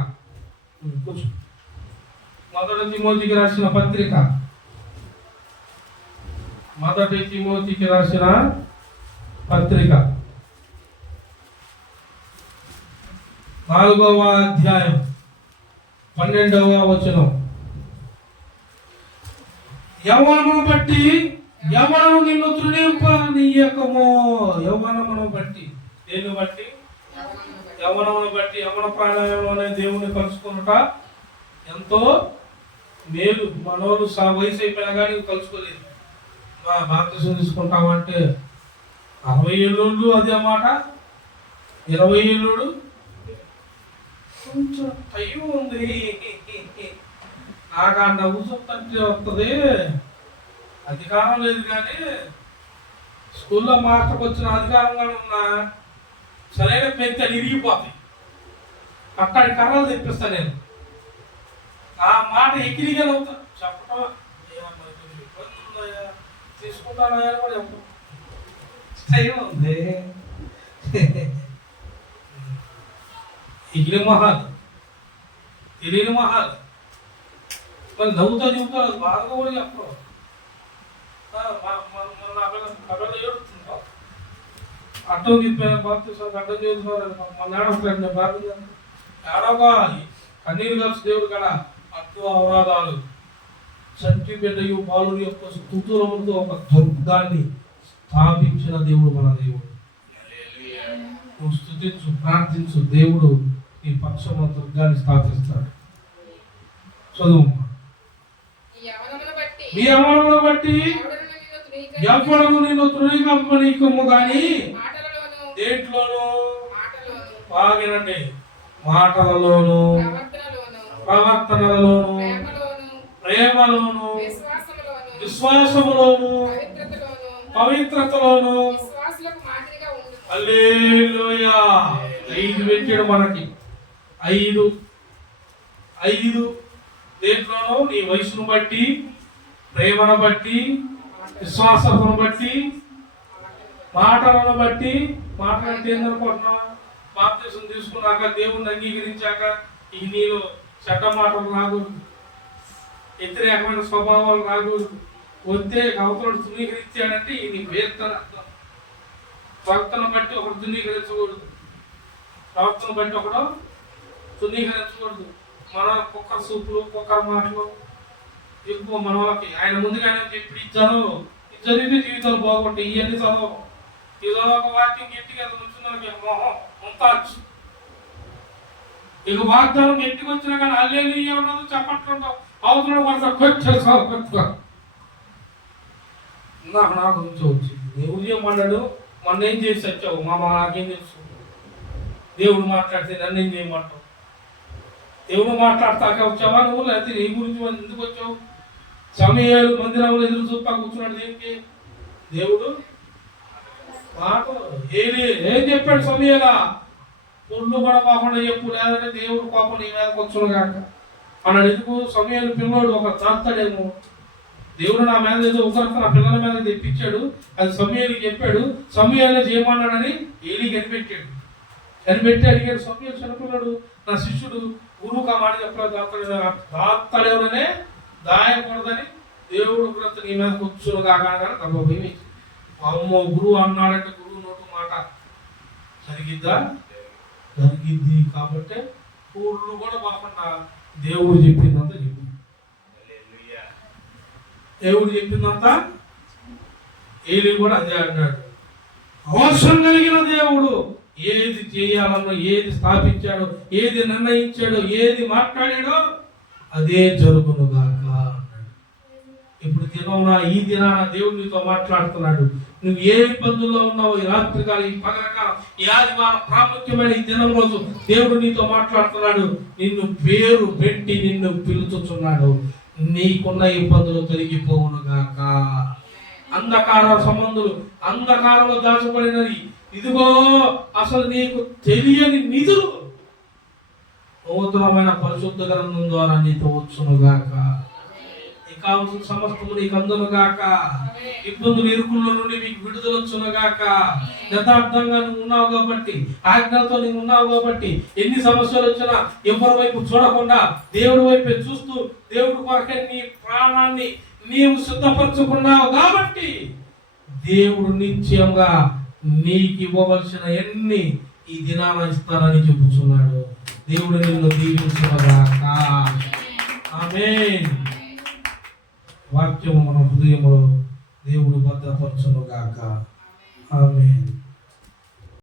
మొదటి తిమోతికి రాసిన పత్రిక, మొదటి తిమోతికి రాసిన పత్రిక 4వ అధ్యాయం 12వ వచనం. యవ్వనమును బట్టి యవ్వనము నిన్ను తృణీంపనీయకమో. యవ్వనమును బట్టి, దేని బట్టి? యవ్వనమును బట్టి. యవ్వన ప్రాణాయంలోనే దేవుని కలుసుకున్నట ఎంతో మేలు. మనోళ్ళు వయసు అయిపోయినా కానీ కలుసుకోలేదు. బాప్తిసం తీసుకుంటామంటే 60 ఏళ్ళు అదే మాట, 20 ఏళ్ళు కొంచెం టైం ఉంది. నాకు ఆ నవ్వు చూస్తుంటే వస్తుంది. అధికారం లేదు కానీ స్కూల్లో మాస్టర్కి వచ్చిన అధికారంగా ఉన్న సరైన పెంచి ఇరిగిపోతాయి. అక్కడి కర్రలు తెప్పిస్తాను నేను. ఆ మాట ఎక్కిరిగా అవుతా చెప్పటం ఇబ్బంది ఉందా తీసుకుంటానా కూడా చెప్పడం టైం ఉంది. ఎగిరి మొహాలు, తెలియని మొహాలు. మరి నవ్వుతో చెబుతారు, బాగా కూడా చెప్పడం. కథలు ఏడుతుంటాం. అడ్డం తిప్పాను, బాప్తిసం అడ్డం చేస్తున్నారు. మన ఏడవట్లేదు, బాగా ఏడవగా కన్నీరు కలిసి దేవుడు కదా. అట్టు అవరాధాలు, చంటి బిడ్డయు బాలుని యొక్క స్థుతులముతో ఒక దుర్గాన్ని స్థాపించిన దేవుడు మన దేవుడు. నువ్వు స్తుతించు, ప్రార్థించు, దేవుడు నీ పక్షమ దుర్గాన్ని స్థాపిస్తాడు. చదువు. మీ అమలును బట్టి ఎవడను నిన్ను తృణీకరింపనీయము గాని దేంట్లోనూ బాగినండి మాటలలోను ప్రవర్తనలలోను ప్రేమలోను విశ్వాసములోను పవిత్రతలోను హల్లెలూయా. 5 పెట్టాడు మనకి. 5 దేంట్లోనూ నీ వయసును బట్టి, ప్రేమను బట్టి, విశ్వాసమును బట్టి, మాటలను బట్టి. మాటలు అంటే ఏందనుకుంటున్నా? బాప్తిసం తీసుకున్నాక, దేవుణ్ణి అంగీకరించాక ఈ నీలో చెడ్డ మాటలు రాకూడదు, వ్యతిరేకమైన స్వభావాలు రాకూడదు. వస్తే అవతల ధృవీకరించాడంటే ఇది వేర్తన అర్థం. ప్రవర్తన బట్టి ఒకడు ధృవీకరించకూడదు, ప్రవర్తన బట్టి ఒకడు ధృవీకరించకూడదు. మన కుక్క సూపులు, కుక్క మాటలు ఎక్కువ మన వాళ్ళకి. ఆయన ముందుగానే చెప్పి ఇది జరిగితే జీవితాలు బాగుంటాయి. ఇవన్నీ చదవ. ఏదో ఒక వాక్యం గట్టిగా నుంచున్నాను మొహం ఉంటాచ్చు. ఇక వాగ్దానం గట్టిగా వచ్చినా కానీ హల్లెలూయా ఉండదు, చెప్పట్లుంటావు. అవతల పడతా నాకు గురించి వచ్చింది. దేవుడు చేయమన్నాడు, మొన్న ఏం చేసి వచ్చావు మామ, నాకేం తెలుసు. దేవుడు మాట్లాడితే నన్ను ఏం చేయమంటావు? దేవుడు మాట్లాడతాక వచ్చావా నువ్వు, లేకపోతే నీ గురించి ఎందుకు వచ్చావు? సమయాలు మందిరంలో ఎదురు చూస్తా కూర్చున్నాడు. దేనికి? దేవుడు మాట ఏం చెప్పాడు? సమయాలా పొల్లు కూడా కాకుండా చెప్పు, లేదంటే దేవుడు కోపం నీ మీదకి వచ్చును కాక అన్నాడు. ఎందుకు? సమయాలు పిల్లోడు ఒక తాస్తాడేమో, దేవుడు నా మీద ఏదో ఉగ్రత నా పిల్లల మీద తెప్పించాడు, అది సమయానికి చెప్పాడు, సమయాల్లో చేయమన్నాడని ఏలి కనిపెట్టాడు. కనిపెట్టి అడిగాడు, సమయాలు చిన్నపిల్లడు, నా శిష్యుడు, గురువుకు ఆ మాట చెప్పలేదు, దాస్తాడేమోనే దాయకూడదని దేవుడు ఉగ్రత నీ మీదకి వచ్చును కాక కానీ తమ భయం. అమ్మో, గురువు అన్నాడంటే గురువు నోటు మాట జరిగిద్దా? జరిగిద్ది. కాబట్టి ఊళ్ళు కూడా కాకుండా దేవుడు చెప్పిందంతా చెప్పింది. దేవుడు చెప్పిందంతా ఏలి కూడా అదే అన్నాడు. అవసరం కలిగిన దేవుడు ఏది చేయాలన్నా, ఏది స్థాపించాడో, ఏది నిర్ణయించాడో, ఏది మాట్లాడాడో అదే జరుగునుగాక అన్నాడు. ఇప్పుడు దినమున ఈ దినాన దేవుడు నీతో మాట్లాడుతున్నాడు. నువ్వు ఏ ఇబ్బందుల్లో ఉన్నావు, ఈ రాత్రికాలం, ఈ పగలకాలం, ఈ ఆదివారం ప్రాముఖ్యమైన ఈ దినం రోజు దేవుడు నీతో మాట్లాడుతున్నాడు. నిన్ను పేరు పెట్టి నిన్ను పిలుచుచున్నాడు. నీకున్న ఇబ్బందులు తొలగిపోవునుగాక. అంధకార సంబంధులు, అంధకారంలో దాచబడినది, ఇదిగో అసలు నీకు తెలియని నిధులు నూతనమైన పరిశుద్ధ గ్రంథం ద్వారా నీతో వచ్చునుగాక. కావాల్సిన సమస్తము నీకు అందునుగాక. ఇబ్బందులు, ఇరుకుల్లో నుండి మీకు విడుదల వచ్చునుగాక. యథార్థంగా నువ్వు ఉన్నావు కాబట్టి, ఆజ్ఞలతో నువ్వు ఉన్నావు కాబట్టి, ఎన్ని సమస్యలు వచ్చినా ఎవరి వైపు చూడకుండా దేవుడి వైపే చూస్తూ దేవుడి కొరకే నీ ప్రాణాన్ని నీవు సిద్ధపరచుకున్నావు కాబట్టి దేవుడు నిత్యంగా నీకు ఇవ్వవలసిన ఎన్ని ఈ దినాన ఇస్తానని చెప్పుచున్నాడు. దేవుడు నిన్ను దీవించునుగాక. ఆమేన్. వాక్యము మన హృదయంలో దేవుడు భద్రపరచునుగాక. ఆమేన్.